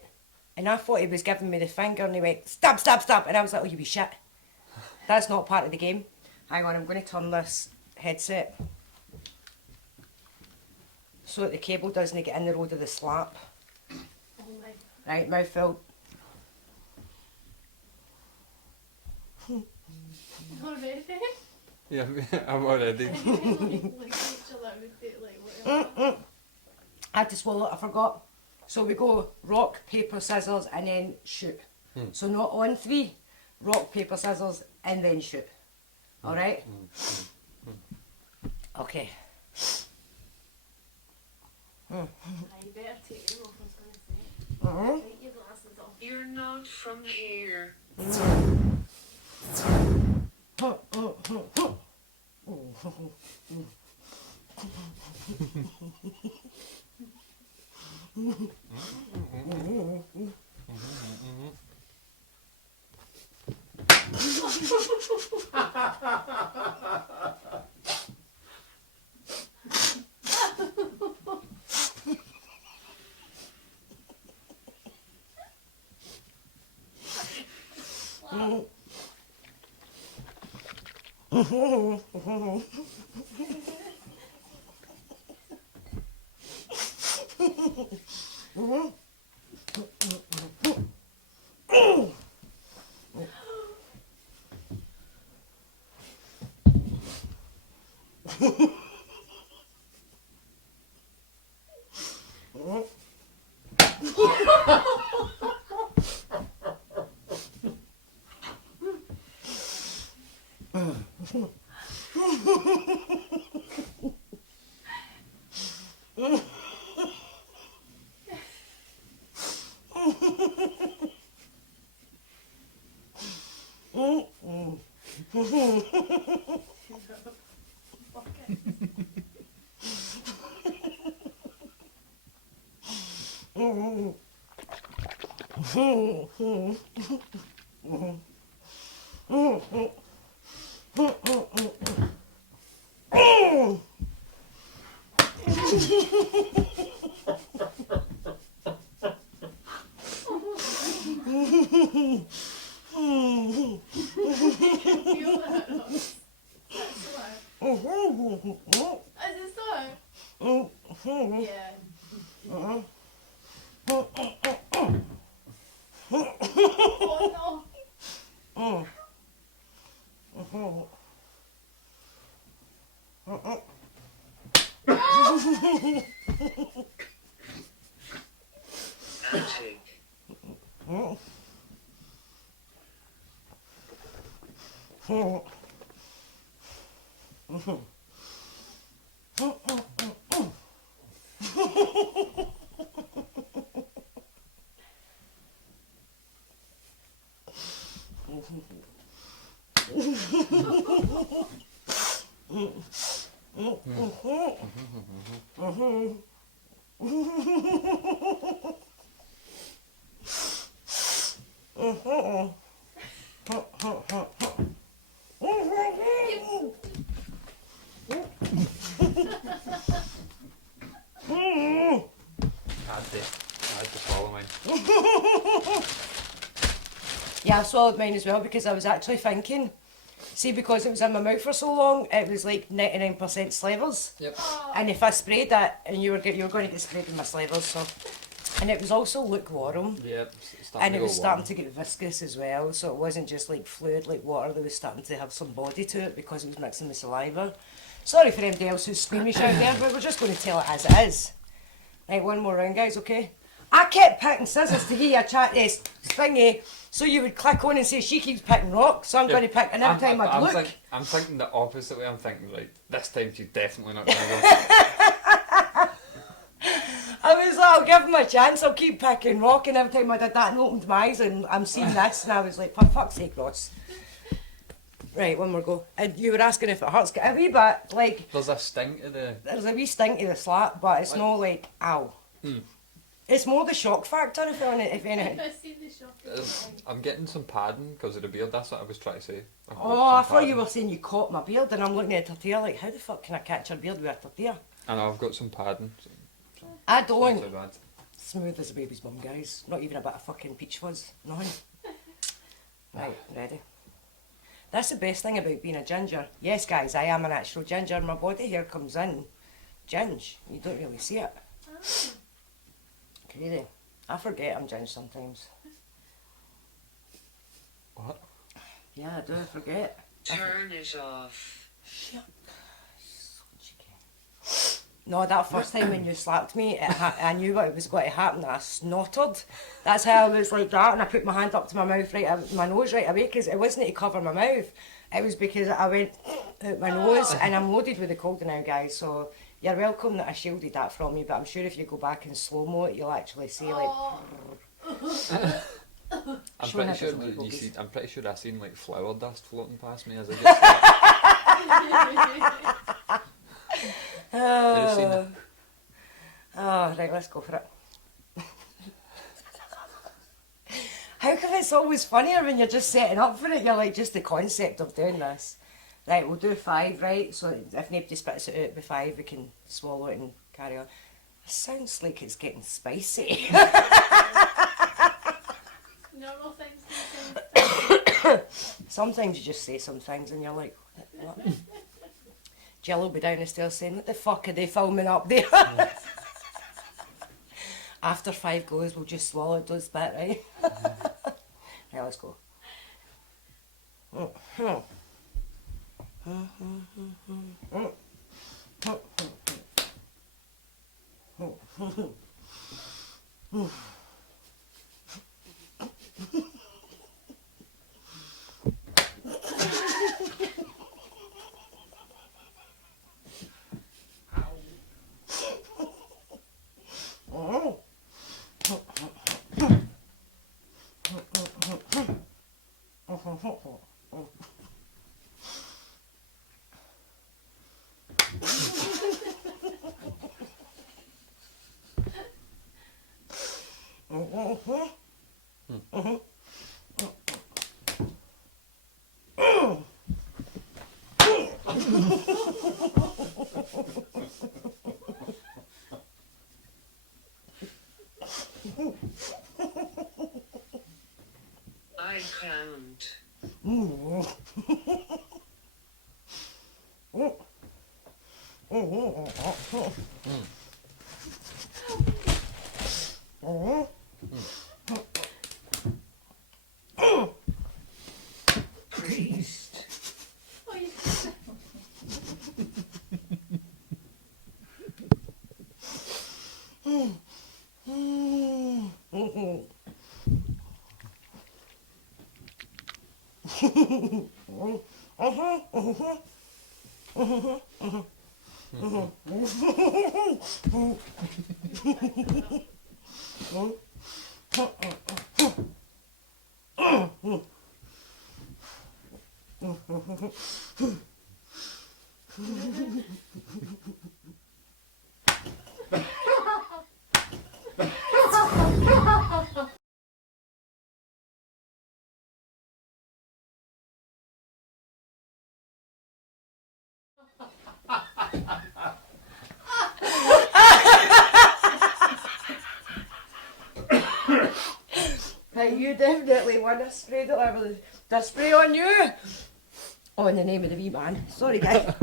and I thought he was giving me the finger, and he went, stop, stop, stop, and I was like, oh, you be shit. That's not part of the game. Hang on, I'm going to turn this headset so that the cable doesn't get in the road of the slap. Oh my. Right, mouthful. Not ready. Yeah, I'm already. Like each other would be like whatever. I had to swallow it, I forgot. So we go rock, paper, scissors, and then shoot. So not on three, rock, paper, scissors, and then shoot. Alright? Okay. You better take them off, I was going to say. Take your glasses off. You're not from here. Feel that, Ross. That's sore. Is it sore? Yeah. Oh no. Attic. I had to swallow mine. Yeah, I swallowed mine as well because I was actually thinking, see, because it was in my mouth for so long, it was like 99% slivers. Yep. And if I sprayed it, and you were going to get sprayed with my slivers, so. And it was also lukewarm. Yep. And it was starting to get viscous as well, so it wasn't just like fluid like water, there was starting to have some body to it because it was mixing with saliva. Sorry for anybody else who's squeamish out there, but we're just going to tell it as it is. Right, one more round, guys, okay? I kept picking scissors to give you a chat this thingy, so you would click on and say she keeps picking rocks, so I'm going to pick, and every time I'd look. I'm thinking the opposite way. I'm thinking, like, this time she's definitely not going to go. I was like, I'll give him a chance, I'll keep picking rock, and every time I did that and opened my eyes and I'm seeing this, and I was like, for fuck's sake, Ross. Right, one more go. And you were asking if it hurts. A wee bit, like, There's a sting to the... there's a wee sting to the slap, but it's not like, ow. It's more the shock factor, if anything. I see the shock. I'm getting some padding because of the beard. That's what I was trying to say. I've got Oh, some I thought you padding. were saying you caught my beard, and I'm looking at a tortilla like, how the fuck can I catch her beard with a tortilla? I know, I've got some padding. So I it's not don't. too bad. Smooth as a baby's mum, guys. Not even a bit of fucking peach fuzz. Nothing. Right, ready. That's the best thing about being a ginger. Yes, guys, I am a natural ginger. My body hair comes in ginge. You don't really see it. Crazy. I forget I'm ginger sometimes. What? Yeah, I do. I forget. Turn it off. Shut. So cheeky. No, that first time when you slapped me, I knew what was going to happen. I snorted. That's how I was like that, and I put my hand up to my mouth, my nose right away, because it wasn't to cover my mouth. It was because I went out my nose, and I'm loaded with the cold now, guys. So you're welcome that I shielded that from you. But I'm sure if you go back in slow mo, you'll actually see like. I'm Showing pretty it sure doesn't that look you good. see. I'm pretty sure I seen like flour dust floating past me as I get slapped. You've seen it. Oh, right, let's go for it. How come it's always funnier when you're just setting up for it? You're like, just the concept of doing this. Right, we'll do 5, right? So if nobody spits it out by 5, we can swallow it and carry on. It sounds like it's getting spicy. Normal things can sound Sometimes you just say some things and you're like, what? Jill will be down the stairs saying, what the fuck are they filming up there? After 5 goes, we'll just swallow it, don't spit, right? Right, let's go. I count. Priest. Oh, you Hey, you definitely want a spray that I will the spray on you. Oh, in the name of the wee man. Sorry, guys.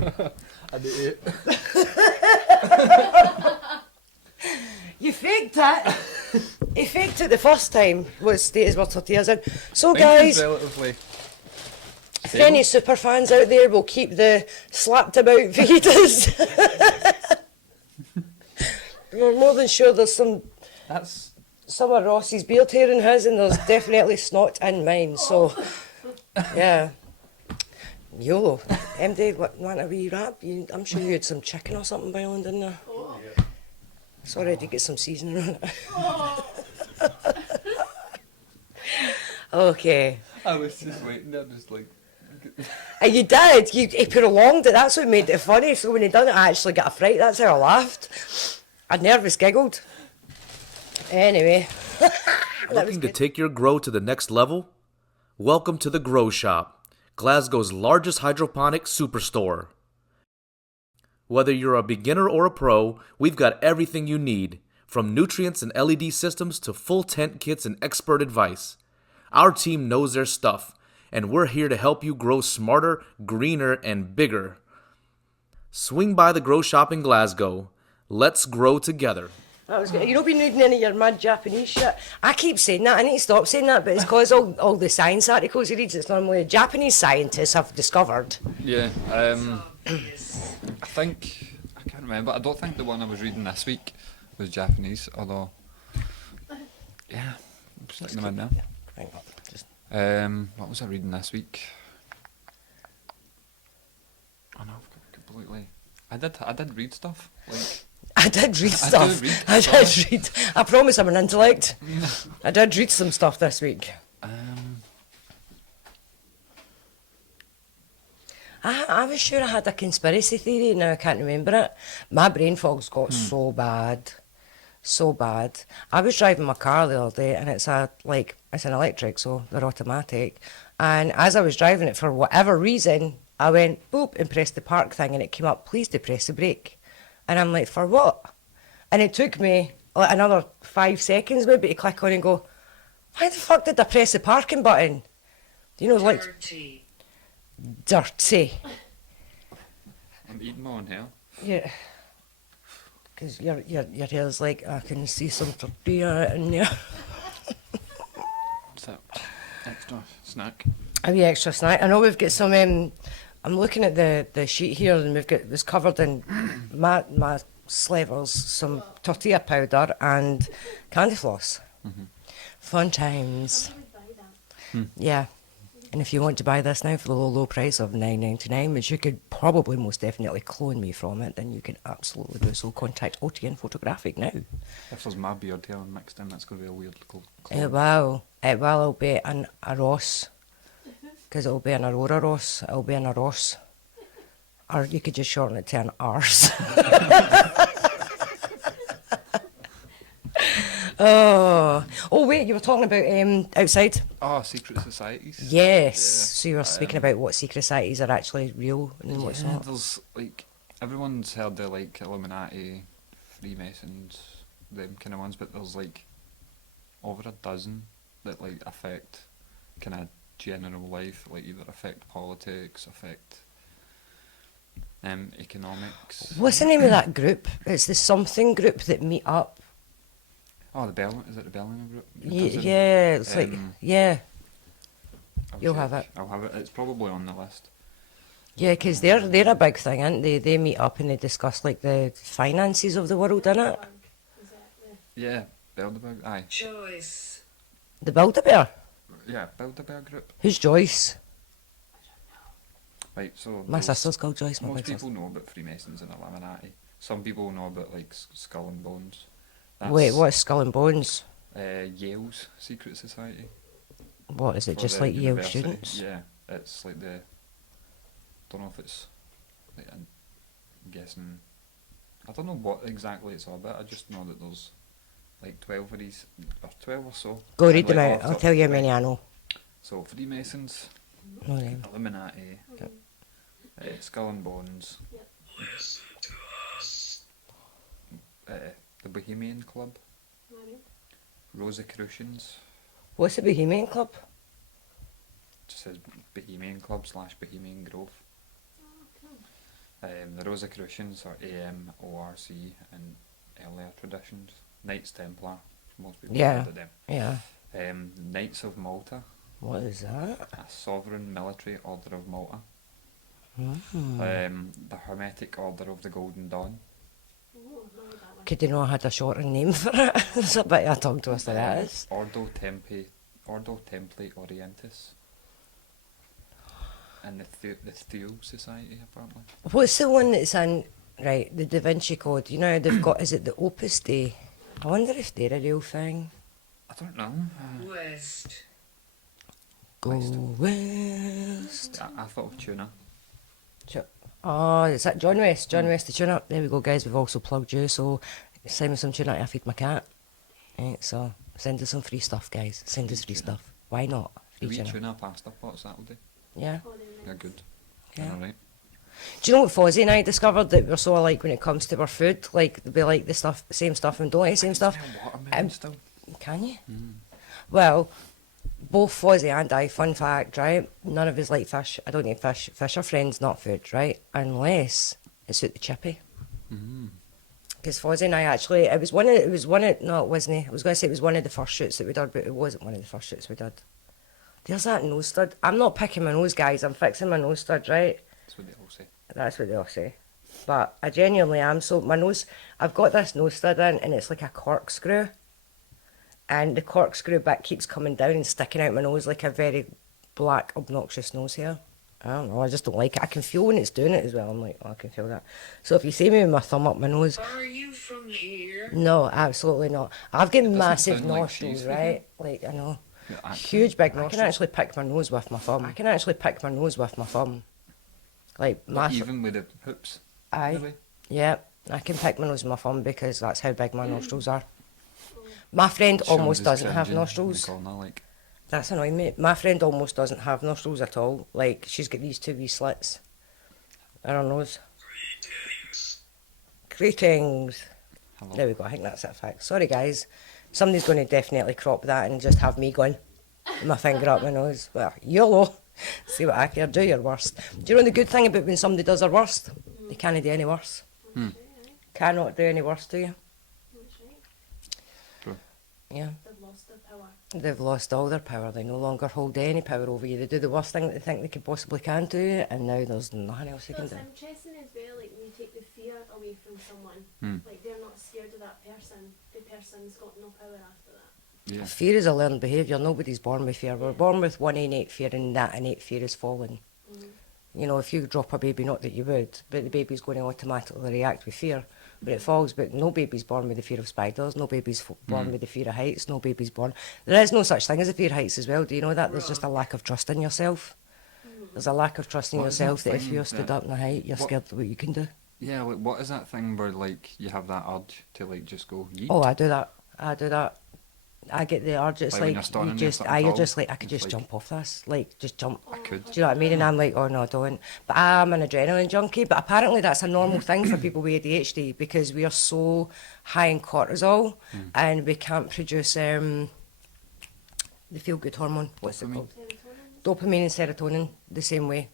I did it. You faked it. He faked it the first time. What state is my tortillas in? So, guys, relatively. for any super fans out there, we'll keep the slapped about fajitas. We're more than sure there's some of Ross's beard hair in his, and there's definitely snot in mine. So, yeah. YOLO. MD, want a wee wrap? I'm sure you had some chicken or something boiling, didn't you? Oh. Sorry, I did get some seasoning on it. Okay. I was just waiting there, just like. And you did. He prolonged it. That's what made it funny. So when he done it, I actually got a fright. That's how I laughed. I nervous giggled. Anyway. Looking to take your grow to the next level? Welcome to the Grow Shop, Glasgow's largest hydroponic superstore. Whether you're a beginner or a pro, we've got everything you need, from nutrients and LED systems to full tent kits and expert advice. Our team knows their stuff, and we're here to help you grow smarter, greener, and bigger. Swing by the Grow Shop in Glasgow. Let's grow together. That was good. You don't be reading any of your mad Japanese shit. I keep saying that. I need to stop saying that, but it's because all the science articles he reads, it's normally Japanese scientists have discovered. Yeah. Obvious. I think I can't remember. I don't think the one I was reading this week was Japanese, although. Yeah, I'm sticking them in now. Hang on, just What was I reading this week? Oh no, I've completely. I did read stuff like. I did read I do stuff. read I stuff. did read. I promise I'm an intellect. I did read some stuff this week. I was sure I had a conspiracy theory, now I can't remember it. My brain fog's got so bad. So bad. I was driving my car the other day, and it's an electric, so they're automatic. And as I was driving it, for whatever reason, I went boop and pressed the park thing, and it came up, please depress the brake. And I'm like, for what? And it took me like another 5 seconds maybe to click on and go, why the fuck did I press the parking button? You know, like Dirty. dirty. I'm eating my own hair. Yeah. Because your hair's like, I can see some tortilla in there. What's that? Extra snack. A wee extra snack. I know we've got some, I'm looking at the sheet here, and we've got this covered in my slevers, some tortilla powder and candy floss. Fun times. I would buy that. Yeah. And if you want to buy this now for the low price of $9.99, which you could probably most definitely clone me from it, then you can absolutely do so. Contact OTN Photographic now. If there's my beard hair mixed in, that's going to be a weird clone. It will. It'll be a Ross. Because it'll be an Aurora Ross. It'll be an a Ross. Or you could just shorten it to an arse. Oh wait, you were talking about outside. Oh, secret societies. Yes. Yeah. So you were speaking about what secret societies are actually real and what's Yeah, not. there's like everyone's heard the like Illuminati, Freemasons, them kind of ones, but there's like over a dozen that like affect kind of general life, like either affect politics, affect economics. What's the name of that group? It's the something group that meet up. Oh, is it the Bellingham group? It doesn't- Yeah, it's like yeah, I'll you'll check. have it. I'll have it. It's probably on the list. yeah, because they're a big thing, aren't they? They meet up and they discuss like the finances of the world, innit? Is it the Yeah, Bilderberg. Aye. Choice. The Build-A-Bear. Yeah, Bilderberg group. Who's Joyce? Right, so My those- sister's called Joyce. My Most big sister. people know about Freemasons and Illuminati. Some people know about like Skull and Bones. Wait, what is Skull and Bones? Yale's secret society. What is it? for Just the like Yale university. students? Yeah, it's like the. Don't know if it's. Like, I'm guessing. I don't know what exactly it's all about. I just know that there's like 12 of these, or 12 or so. Go And, read them like, out. all I'll top- tell you how right. many I know. So Freemasons, No name. Illuminati, Skull and Bones, the Bohemian Club, Right. Rosicrucians. What's the Bohemian Club? Just says Bohemian Club / Bohemian Grove. Oh, cool. The Rosicrucians are AMORC and earlier traditions. Knights Templar, most people Yeah. heard of them. Yeah. Knights of Malta, What is that? a sovereign military order of Malta. Mm. The Hermetic Order of the Golden Dawn. Oh, I like that one. Could you know I had a shorter name for it? There's a bit of a tongue twister that is. Ordo Templi Orientis. And the Theo Society, apparently. What's the one that's in, right, the Da Vinci Code? You know how they've got, is it the Opus Dei? I wonder if they're a real thing. I don't know. West. Go West. I thought of Tuna. Oh, is that John West? John West, the tune-up. There we go, guys. We've also plugged you. So send me some tune-up. I feed my cat. Right, so send us some free stuff, guys. Send us free stuff. Why not? Free We tune-up. Tuna pasta pots that will do. Yeah. Oh, they're They're nice. good. Yeah. Alright. Do you know what Fozzie and I discovered that we're so alike when it comes to our food? Like, we like the stuff, same stuff and don't like the same stuff. Smell watermelon still. Can you? Well, both Fozzie and I, fun fact, right? None of us like fish. I don't eat fish. Fish are friends, not food, right? Unless it's with the chippy. Because Fozzie and I actually, it was one of, no, it wasn't. I was going to say it was one of the first shoots that we did, but it wasn't one of the first shoots we did. There's that nose stud. I'm not picking my nose, guys. I'm fixing my nose stud, right? That's what they all say. That's what they all say. But I genuinely am. So my nose, I've got this nose stud in and it's like a corkscrew. And the corkscrew bit keeps coming down and sticking out my nose like a very black, obnoxious nose hair. I don't know, I just don't like it. I can feel when it's doing it as well. I'm like, oh, I can feel that. So if you see me with my thumb up my nose, Are you from here? no, absolutely not. I've got massive sound like nostrils, cheese, right? Like, I know. Your accent. Huge big nostrils. I can actually pick my nose with my thumb. Like, Not even with the hoops. Aye. Really? Yeah, I can pick my nose with my thumb because that's how big my nostrils are. My friend Sean's almost is doesn't have cringing in the nostrils. corner, like, That's annoying me. My friend almost doesn't have nostrils at all. Like, she's got these two wee slits in her nose. Greetings. hello. There we go, I think that's it, fact. Sorry, guys. Somebody's going to definitely crop that and just have me going with my finger up my nose. Well, YOLO. See what I care. Do your worst. Do you know the good thing about when somebody does their worst? They can't do any worse. Cannot do any worse, do you? That's right. True. Yeah. They've lost their power. They've lost all their power. They no longer hold any power over you. They do the worst thing that they think they can possibly can to you, and now there's nothing else they So can it's do. interesting as well, like when you take the fear away from someone, like they're not scared of that person, the person's got no power after that. Yeah. Fear is a learned behaviour. Nobody's born with fear. We're born with one innate fear, and that innate fear is falling. You know, if you drop a baby, not that you would, but the baby's going to automatically react with fear when it falls. But no baby's born with the fear of spiders. No baby's born with the fear of heights. No baby's born. There is no such thing as a fear of heights as well. Do you know that? There's just a lack of trust in yourself. There's a lack of trust in What is that yourself that if thing you're stood that- up in a height, you're what- scared of what you can do. Yeah, like, what is that thing where, like, you have that urge to, like, just go yeet? Oh, I do that. I do that I get the urge. It's Like when like you're standing you near just, something you're tall, just like, I could it's just like- jump off this, like just jump. I could. Do you know what I mean? And I'm like, oh no, don't. But I'm an adrenaline junkie. But apparently that's a normal thing for people with ADHD because we are so high in cortisol and we can't produce the feel-good hormone. What's it Dopamine. called? Serotonin. Dopamine and serotonin the same way.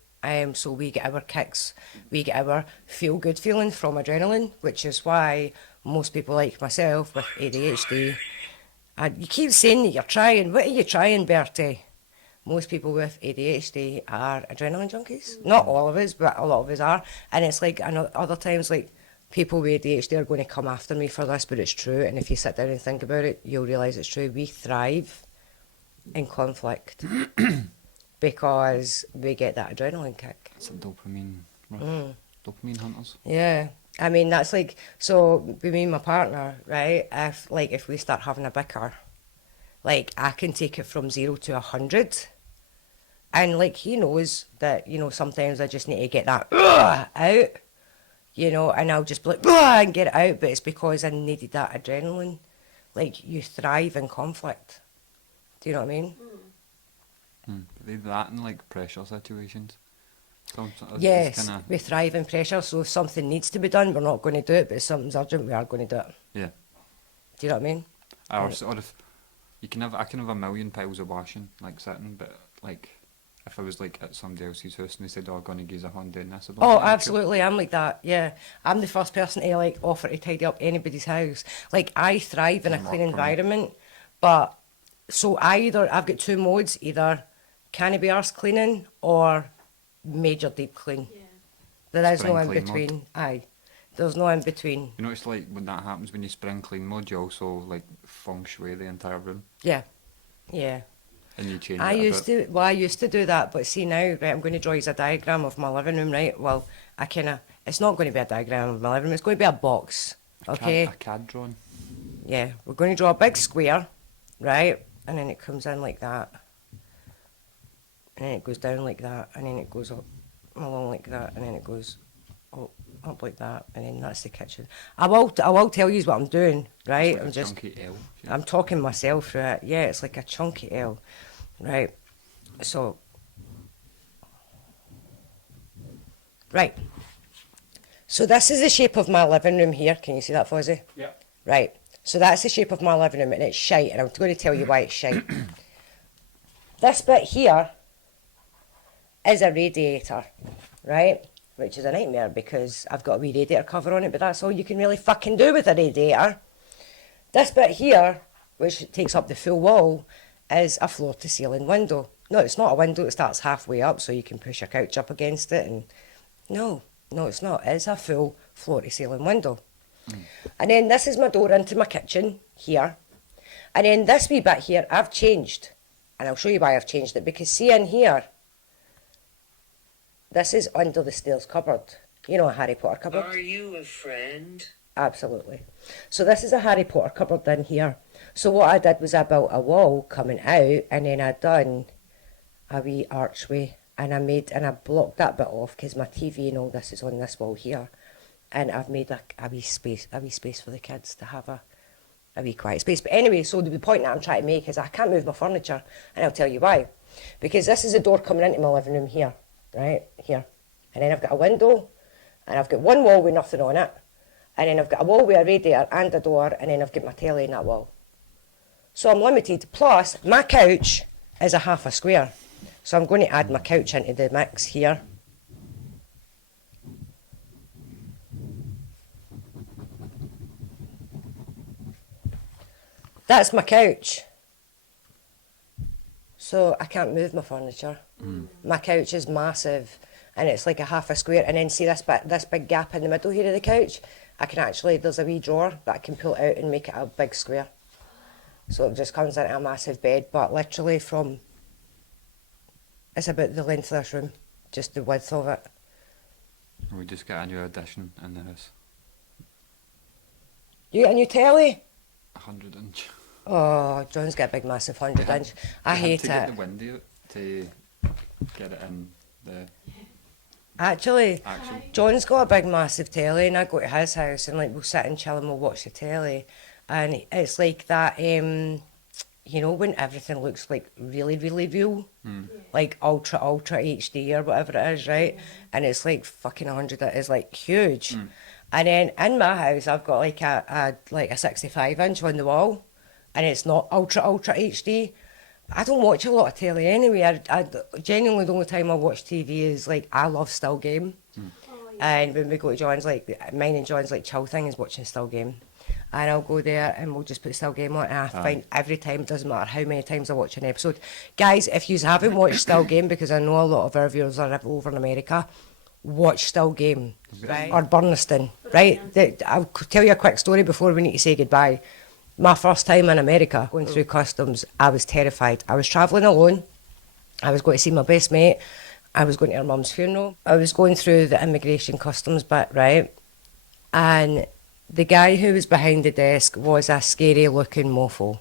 So we get our kicks, we get our feel-good feeling from adrenaline, which is why most people like myself with ADHD, and you keep saying that you're trying. What are you trying, Bertie? Most people with ADHD are adrenaline junkies. Not all of us, but a lot of us are. And it's like, I know other times, like, people with ADHD are going to come after me for this, but it's true. And if you sit down and think about it, you'll realise it's true. We thrive in conflict because we get that adrenaline kick. It's a dopamine rush. Dopamine hunters. Yeah. I mean, that's like, so with me and my partner, right, if we start having a bicker, like, I can take it from 0 to 100. And, like, he knows that, you know, sometimes I just need to get that out, you know, and I'll just be like, and get it out, but it's because I needed that adrenaline. Like, you thrive in conflict. Do you know what I mean? But they that in like pressure situations. It's Yes, kinda, we thrive in pressure, so if something needs to be done, we're not going to do it, but if something's urgent, we are going to do it. yeah. Do you know what I mean? Or sort of, I can have a million piles of washing like sitting, but like if I was like at somebody else's house and they said, "Oh, I'm gonna give a hand doing this," I don't Oh, think I'd absolutely. I'm like that. Yeah. I'm the first person to like offer to tidy up anybody's house. Like, I thrive in a Doesn't clean work for me. environment, but so I've got two modes, either canny be arse cleaning or major deep clean. Yeah. There is Spring no in clean mode. between. Aye. There's no in between. You know, it's like when that happens when you spring clean mode, you also like feng shui the entire room Yeah. Yeah. and you change I it a used bit. to, well, I used to do that, but see now, right, I'm going to draw you a diagram of my living room, right? Well, it's not going to be a diagram of my living room, it's going to be a box, okay? A CAD drawing. Yeah, we're going to draw a big square, right? And then it comes in like that. And then it goes down like that, and then it goes up along like that, and then it goes up like that, and then that's the kitchen. I will tell you what I'm doing, right? It's like a chunky L. I'm talking myself through it. Yeah, it's like a chunky L, right? So, right. So this is the shape of my living room here. Can you see that, Fozzie? Yeah. Right. So that's the shape of my living room, and it's shite, and I'm going to tell you why it's shite. This bit here is a radiator, right? Which is a nightmare because I've got a wee radiator cover on it, but that's all you can really fucking do with a radiator. This bit here, which takes up the full wall, is a floor-to-ceiling window. No, it's not a window, it starts halfway up, so you can push your couch up against it, and no, it's not. It's a full floor-to-ceiling window. And then this is my door into my kitchen, here. And then this wee bit here, I've changed. And I'll show you why I've changed it, because see in here, this is under the stairs cupboard. You know, a Harry Potter cupboard? Are you a friend? Absolutely. So this is a Harry Potter cupboard in here. So what I did was I built a wall coming out, and then I done a wee archway, and I blocked that bit off because my TV and all this is on this wall here, and I've made a wee space for the kids to have a wee quiet space. But anyway, so the point that I'm trying to make is I can't move my furniture, and I'll tell you why. Because this is a door coming into my living room here, right here, and then I've got a window, and I've got one wall with nothing on it. And then I've got a wall with a radiator and a door, and then I've got my telly in that wall. So I'm limited. Plus, my couch is a half a square. So I'm going to add my couch into the mix here. That's my couch. So I can't move my furniture. My couch is massive, and it's like a half a square. And then see this big gap in the middle here of the couch? I can actually, there's a wee drawer that I can pull out and make it a big square. So it just comes into a massive bed, but literally it's about the length of this room, just the width of it. We just got a new addition in the house. You get a new telly? 100-inch. Oh, John's got a big massive 100-inch. I hate to get it. the window to get it in the Actually, actual. John's got a big massive telly, and I go to his house and like we'll sit and chill and we'll watch the telly, and it's like that you know, when everything looks like really, really real, Yeah. like ultra HD or whatever it is, right? And it's like fucking 100. It is like huge. And then in my house, I've got like a 65-inch on the wall, and it's not ultra HD. I don't watch a lot of telly anyway. I genuinely the only time I watch TV is like I love Still Game. Oh, yeah. And when we go to John's, like mine and John's like chill thing is watching Still Game. And I'll go there and we'll just put Still Game on, and I find every time, it doesn't matter how many times I watch an episode. Guys, if you haven't watched Still Game, because I know a lot of our viewers are over in America, watch Still Game, right? Or Burniston, right? I'll tell you a quick story before we need to say goodbye. My first time in America, going through customs, I was terrified. I was travelling alone. I was going to see my best mate. I was going to her mum's funeral. I was going through the immigration customs bit, right? And the guy who was behind the desk was a scary looking mofo,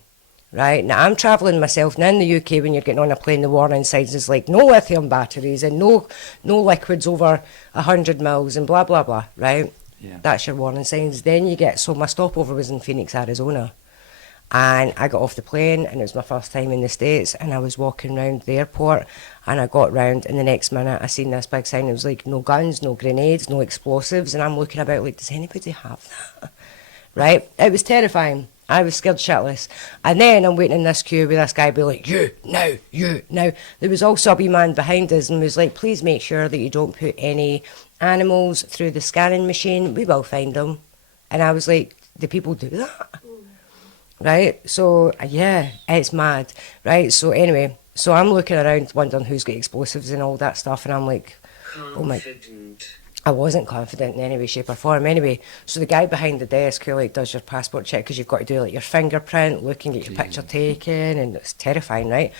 right? Now I'm travelling myself, now in the UK when you're getting on a plane, the warning signs is like no lithium batteries and no liquids over 100 mils and blah, blah, blah, right? Yeah. That's your warning signs. Then you get, so my stopover was in Phoenix, Arizona. And I got off the plane and it was my first time in the States, and I was walking around the airport and I got round, and the next minute I seen this big sign. It was like no guns, no grenades, no explosives, and I'm looking about like, does anybody have that? Right? It was terrifying. I was scared shitless. And then I'm waiting in this queue with this guy be like, you, now, you, now. There was also a wee man behind us and was like, please make sure that you don't put any animals through the scanning machine. We will find them. And I was like, do people do that? Right, so yeah, it's mad, right? So anyway, so I'm looking around wondering who's got explosives and all that stuff, and I'm like, oh my, I wasn't confident in any way, shape or form anyway. So the guy behind the desk who like does your passport check, because you've got to do like your fingerprint, looking at your picture taken, and it's terrifying, right?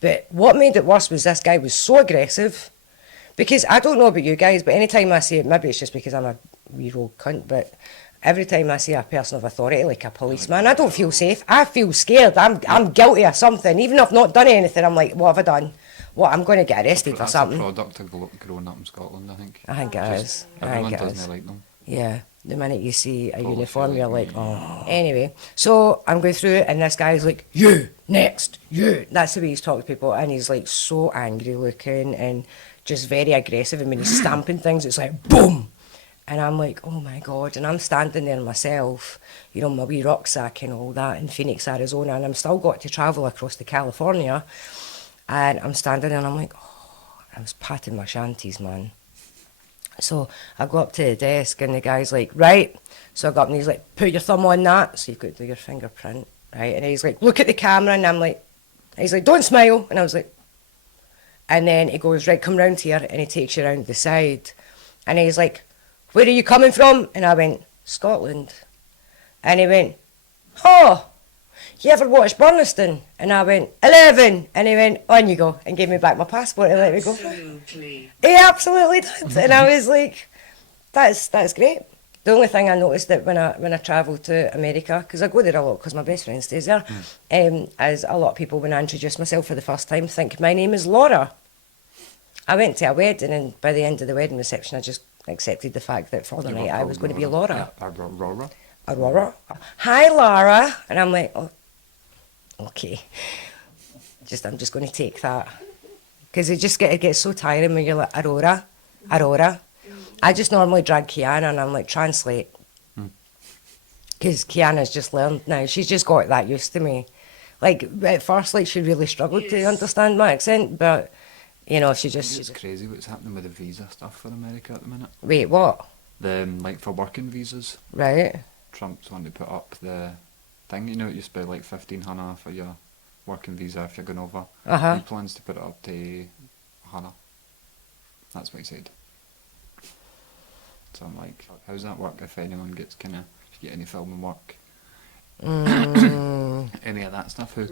But what made it worse was this guy was so aggressive, because I don't know about you guys, but anytime I see it, maybe it's just because I'm a wee old cunt, but every time I see a person of authority, like a policeman, I don't feel safe. I feel scared. I'm guilty of something. Even if I've not done anything, I'm like, what have I done? What, I'm going to get arrested for something. That's a product of growing up in Scotland, I think. I think it is. Everyone doesn't like them. Yeah, the minute you see a uniform, you're like, oh. Anyway, so I'm going through it, and this guy's like, you, next, you. That's the way he's talking to people, and he's like so angry looking and just very aggressive. And when he's stamping things, it's like, boom. And I'm like, oh my God. And I'm standing there myself, you know, my wee rucksack and all that in Phoenix, Arizona. And I'm still got to travel across to California. And I'm standing there and I'm like, oh, I was patting my shanties, man. So I go up to the desk and the guy's like, right. So I go up and he's like, put your thumb on that. So you've got to do your fingerprint, right? And he's like, look at the camera. And I'm like, he's like, don't smile. And I was like, and then he goes, right, come round here. And he takes you round the side. And he's like, where are you coming from? And I went, Scotland. And he went, oh, you ever watched Burniston? And I went, 11. And he went, on you go, and gave me back my passport and let me go. Absolutely. He absolutely did. And I was like, that's great. The only thing I noticed that when I travel to America, because I go there a lot because my best friend stays there, is a lot of people, when I introduce myself for the first time, think my name is Laura. I went to a wedding, and by the end of the wedding reception, I just accepted the fact that for the night I was going to be Laura. Aurora. Aurora. Hi, Laura. And I'm like, oh, okay. I'm just going to take that. Because it gets so tiring when you're like, Aurora. I just normally drag Kiana and I'm like, translate. Because Kiana's just learned now. She's just got that used to me. Like, at first, like, she really struggled to understand my accent, but... You know, It's crazy what's happening with the visa stuff for America at the minute. Wait, what? Like for working visas. Right. Trump's wanting to put up the thing, you know, it used to be like $1,500 for your working visa if you're going over. He plans to put it up to $100. That's what he said. So I'm like, how's that work if anyone gets if you get any filming work? Any of that stuff? Who's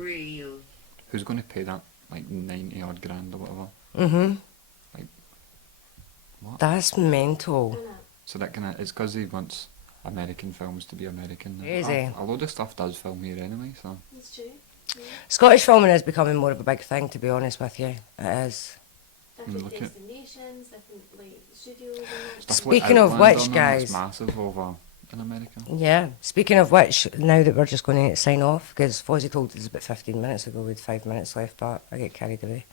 going to pay that? Like 90 odd grand or whatever. Like, what? That's mental. So that it's because he wants American films to be American. Crazy. A load of stuff does film here anyway, so. That's true. Yeah. Scottish filming is becoming more of a big thing, to be honest with you. It is. Different Look at- destinations, different like studios and that. Stuff like Speaking of Outlander which, and guys. it's massive over in America. Yeah. Speaking of which, now that we're just going to sign off, because Fozzie told us about 15 minutes ago with 5 minutes left, but I get carried away.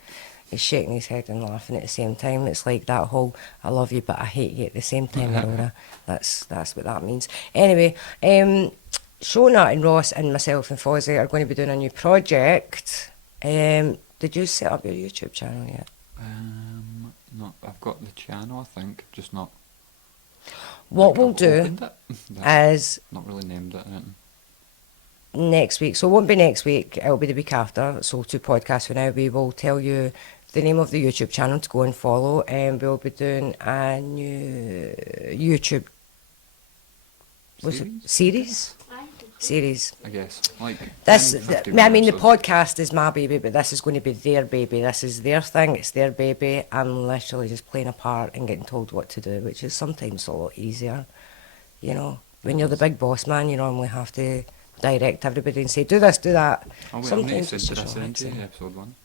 He's shaking his head and laughing at the same time. It's like that whole "I love you but I hate you" at the same time, Aurora. That's what that means. Anyway, Shona and Ross and myself and Fozzie are going to be doing a new project. Did you set up your YouTube channel yet? No, I've got the channel, I think, just not. What like, we'll I've do opened it. is Not really named it. Anything. next week. So it won't be next week, it'll be the week after. So 2 podcasts from now, we will tell you the name of the YouTube channel to go and follow, and we'll be doing a new YouTube series? Aye. Series. I guess. Like. This, 10, 15 I mean, the minutes podcast is my baby, but this is going to be their baby. This is their thing, it's their baby. I'm literally just playing a part and getting told what to do, which is sometimes a lot easier. You know, when you're the big boss man, you normally have to direct everybody and say, do this, do that. Oh, wait, Sometimes I'm it's did I just send you relaxing. episode 1?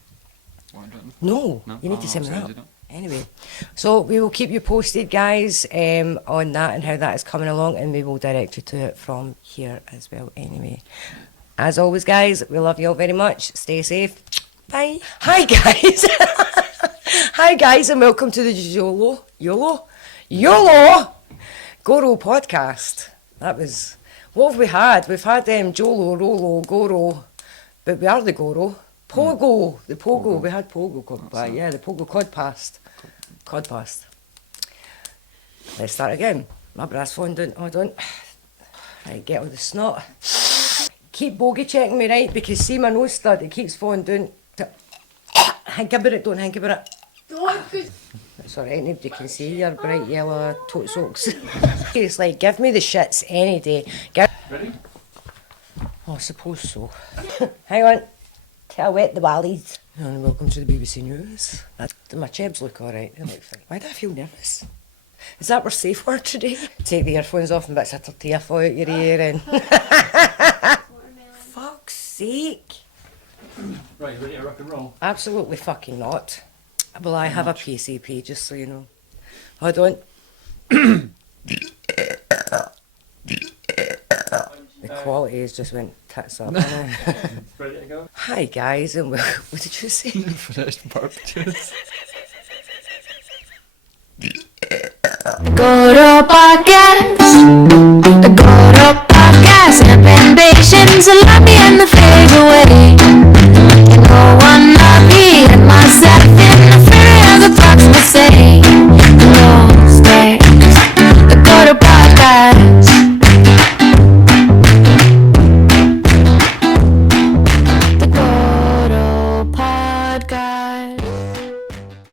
What had written? No, No? you need Oh, to send me I'll that. send you Anyway, so we will keep you posted, guys, on that and how that is coming along, and we will direct you to it from here as well. Anyway, as always, guys, we love you all very much. Stay safe. Bye. Hi, guys. Hi, guys, and welcome to the YOLO GoRo podcast. That was, what have we had? We've had Jolo, Rolo, GoRo, but we are the GoRo. Pogo, the Pogo. We had Pogo come by, yeah, the Pogo Codpast. Let's start again. My brass fondant, hold on. Right, get all the snot. Keep bogey checking me, right, because see my nose stud, it keeps fondant. Think about it, don't think about it. Don't good. It's alright, nobody can see your bright yellow tote socks. It's like, give me the shits any day. Ready? Oh, I suppose so. Hang on. Tell wet the wallies. And welcome to the BBC News. My chebs look alright. They look fine. Why do I feel nervous? Is that our safe word today? Take the earphones off and bits of tortilla fall out your ear and... Watermelon. Fuck's sake. Right, ready to rock and roll? Absolutely fucking not. Well, I have a PCP, just so you know. Hold on. The quality has just went tits up. Ready to go? Hi guys, and what did you say? Finished barbecues. GoRo podcast. The GoRo podcast. Recommendations. I love me and the fade away.